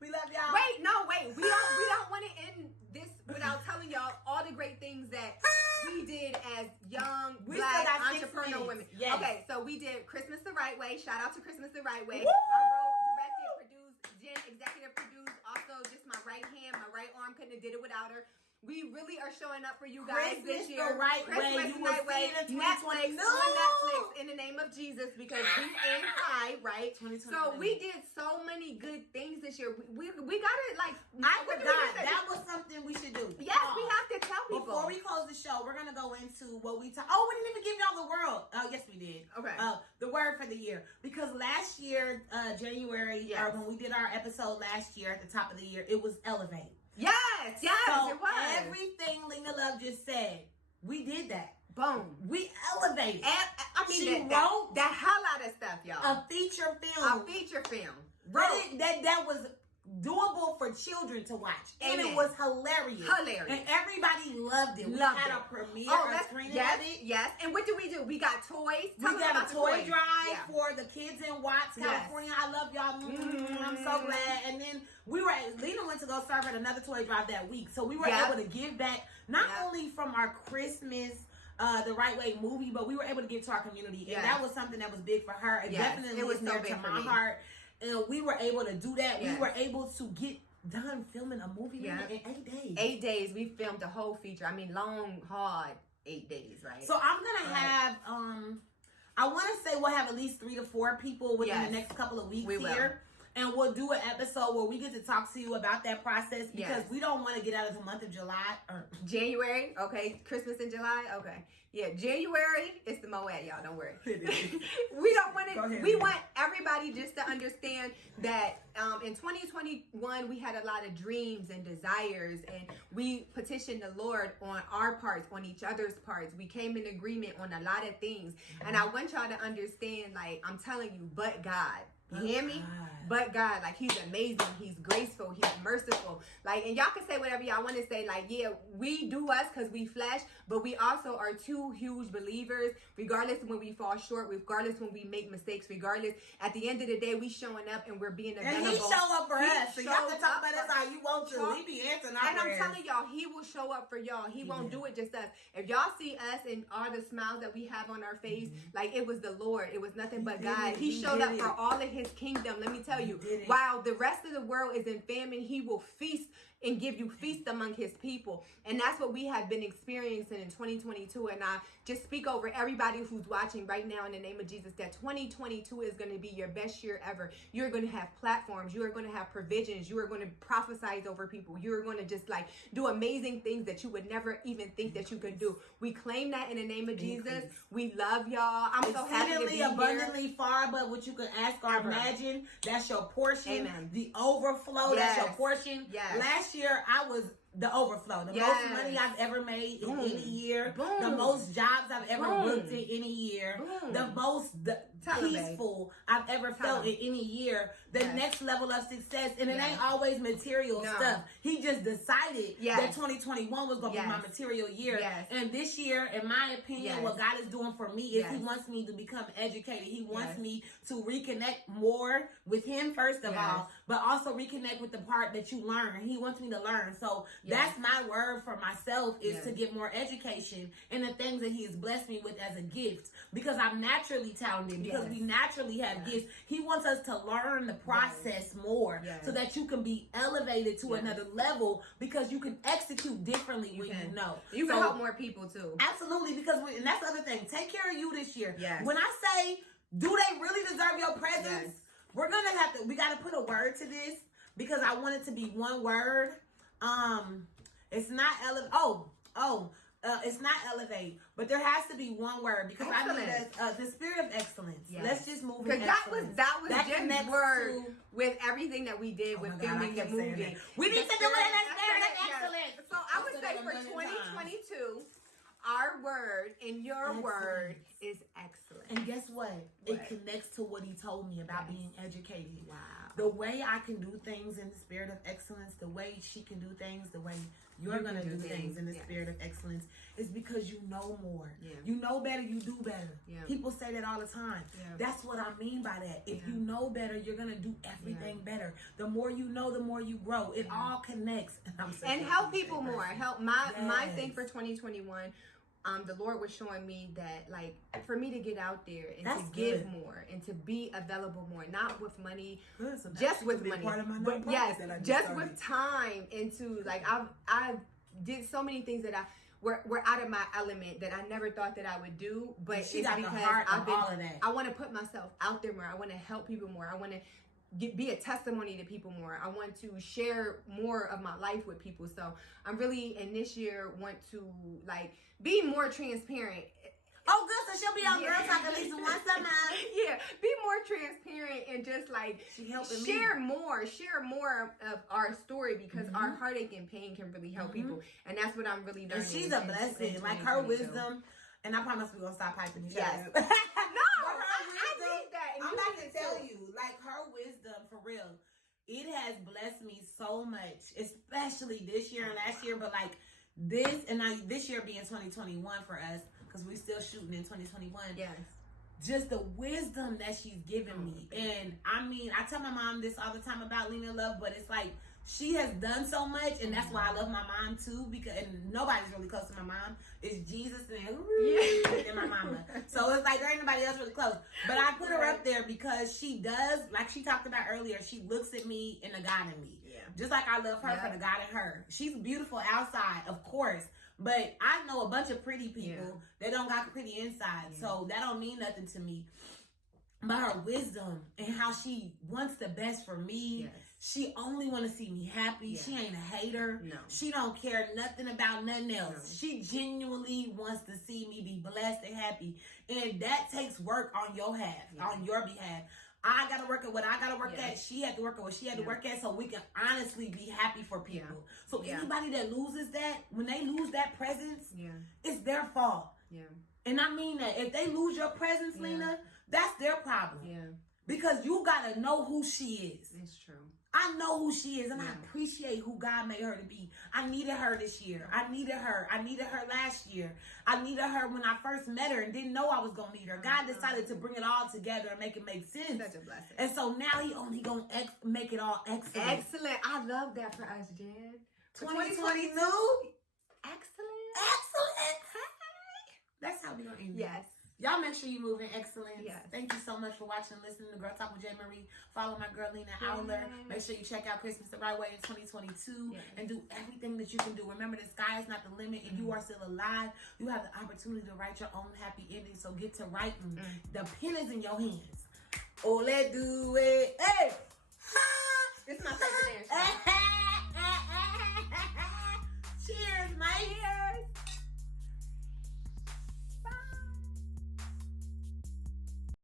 We love y'all. Wait. We don't want to end this without telling y'all all the great things that we did as young Black entrepreneurial women. Yes. Okay, so we did Christmas the Right Way. Shout out to Christmas the Right Way. Woo! I wrote, directed, produced, Jen executive produced. Also, just my right hand, my right arm couldn't have did it without her. We really are showing up for you guys this year. The right way. You will see it in 2020. Netflix in the name of Jesus, because we aim high, right? 2020. So we did so many good things this year. We got it like I forgot. That was something we should do. Yes, we have to tell people. Before we close the show, we're gonna go into what we talk. Oh, we didn't even give y'all the world. Oh, yes, we did. Okay. The word for the year, because last year, January, or when we did our episode last year at the top of the year, it was Elevate. Yes, So it was. everything Lena Love just said, we did that. Boom. We elevated. She wrote that hell out of stuff, y'all. A feature film. That was doable for children to watch. And it was hilarious. And everybody loved it. We had a premiere, a screening of it. Yes. And what did we do? We got toys. We got a toy drive for the kids in Watts, California. I love y'all. I'm so glad. And then Lena went to go serve at another toy drive that week. So we were able to give back, not only from our Christmas The Right Way movie, but we were able to give to our community. And that was something that was big for her. And definitely was near to my heart. And we were able to do that. We were able to get done filming a movie in 8 days. 8 days. We filmed the whole feature. I mean, long, hard 8 days, right? So I'm going to have, I want to say we'll have at least 3 to 4 people within the next couple of weeks here. And we'll do an episode where we get to talk to you about that process, because we don't want to get out of the month of July. January, okay. Christmas in July, okay. Yeah, January, it's the Moet, y'all. Don't worry. We don't want it. We want everybody just to understand that in 2021, we had a lot of dreams and desires, and we petitioned the Lord on our parts, on each other's parts. We came in agreement on a lot of things. And I want y'all to understand, like, I'm telling you, but God. You hear me? But God, like, he's amazing. He's graceful. He's merciful. Like, and y'all can say whatever y'all want to say. Like, yeah, we do us because we flesh, but we also are two huge believers, regardless when we fall short, regardless when we make mistakes, regardless. At the end of the day, we showing up and we're being available. And he show up for us. So y'all can talk about us how you want to. We be answering our prayers. And I'm telling y'all, he will show up for y'all. He won't do it just us. If y'all see us and all the smiles that we have on our face, like, it was the Lord. It was nothing but God. He showed up for all of his kingdom. Let me tell tell you, while the rest of the world is in famine, he will feast and give you feast among his people. And that's what we have been experiencing in 2022. And I just speak over everybody who's watching right now in the name of Jesus that 2022 is going to be your best year ever. You're going to have platforms. You are going to have provisions. You are going to prophesize over people. You're going to just like do amazing things that you would never even think that you could do. We claim that in the name of Jesus. We love y'all. I'm so happy to be abundantly here. far above what you can ask or imagine. That's your portion. Amen. The overflow, that's your portion. Yes. Last year, I was the overflow. The most money I've ever made in any year. The most jobs I've ever booked in any year. The most peaceful I've ever felt in any year. The next level of success. And it ain't always material stuff. He just decided that 2021 was going to be my material year. And this year, in my opinion, what God is doing for me is he wants me to become educated. He wants me to reconnect more with him, first of all, but also reconnect with the part that you learn. He wants me to learn. So that's my word for myself, is to get more education in the things that he has blessed me with as a gift, because I'm naturally talented, because we naturally have gifts. He wants us to learn the process more so that you can be elevated to another level, because you can execute differently when you know. You can help more people too. Absolutely, because and that's the other thing. Take care of you this year. When I say, do they really deserve your presence? We're going to have to, we got to put a word to this, because I want it to be one word. It's not it's not elevate, but there has to be one word, because I need the spirit of excellence. Let's just move in excellence. That was Jim's word with everything that we did with filming the movie. We need to do it in the spirit of excellence. So I would say for 2022, our word and your word is excellent. And guess what? It connects to what he told me about being educated. Wow. The way I can do things in the spirit of excellence, the way she can do things, the way you're going to do things in the spirit of excellence, is because you know more. You know better, you do better. People say that all the time. That's what I mean by that. If you know better, you're going to do everything better. The more you know, the more you grow. It all connects. And help people more. Help my thing for 2021. The Lord was showing me that, like, for me to get out there and to give more and to be available more, not with money, just with money, but just with time. Into like I've did so many things that were out of my element that I never thought that I would do, but it's because I want to put myself out there more. I want to help people more. I want to be a testimony to people more. I want to share more of my life with people. So I'm really, in this year, want to like be more transparent. Oh, good. So she'll be on Girl Talk at least once a month. Be more transparent and just like share more of our story, because our heartache and pain can really help people, and that's what I'm really learning. And she's a blessing. Like her wisdom. And I promise we're gonna stop hyping each other. No, I need that. I'm about to tell you, like, her wisdom, for real, it has blessed me so much, especially this year and last year, but like this, and now this year being 2021 for us, because we're still shooting in 2021. Just the wisdom that she's given me. And I mean, I tell my mom this all the time about Lena Love, but it's like, she has done so much, and that's why I love my mom too, because and nobody's really close to my mom. It's Jesus and my mama. So it's like there ain't nobody else really close. But I put her up there because she does, like she talked about earlier, she looks at me and the God in me. Just like I love her for the God in her. She's beautiful outside, of course. But I know a bunch of pretty people that don't got pretty inside. So that don't mean nothing to me. But her wisdom and how she wants the best for me. She only want to see me happy. She ain't a hater. She don't care nothing about nothing else. She genuinely wants to see me be blessed and happy. And that takes work on your behalf. I got to work at what I got to work at. She had to work at what she had to work at, so we can honestly be happy for people. So anybody that loses that, when they lose that presence, it's their fault. And I mean that. If they lose your presence, Lena, that's their problem. Because you got to know who she is. It's true. I know who she is, and I appreciate who God made her to be. I needed her this year. I needed her last year. I needed her when I first met her and didn't know I was going to need her. God decided to bring it all together and make it make sense. Such a blessing. And so now he only going to make it all excellent. Excellent. I love that for us, Jen. 2022? Excellent. Excellent. That's how we're going to end it. Yes. Y'all make sure you move in excellence. Yes. Thank you so much for watching and listening to Girl Talk with J. Marie. Follow my girl Lena Howler. Make sure you check out Christmas the Right Way in 2022 and do everything that you can do. Remember, the sky is not the limit and you are still alive. You have the opportunity to write your own happy ending, so get to writing. The pen is in your hands. Oh, let's do it. Hey! This is my favorite dance.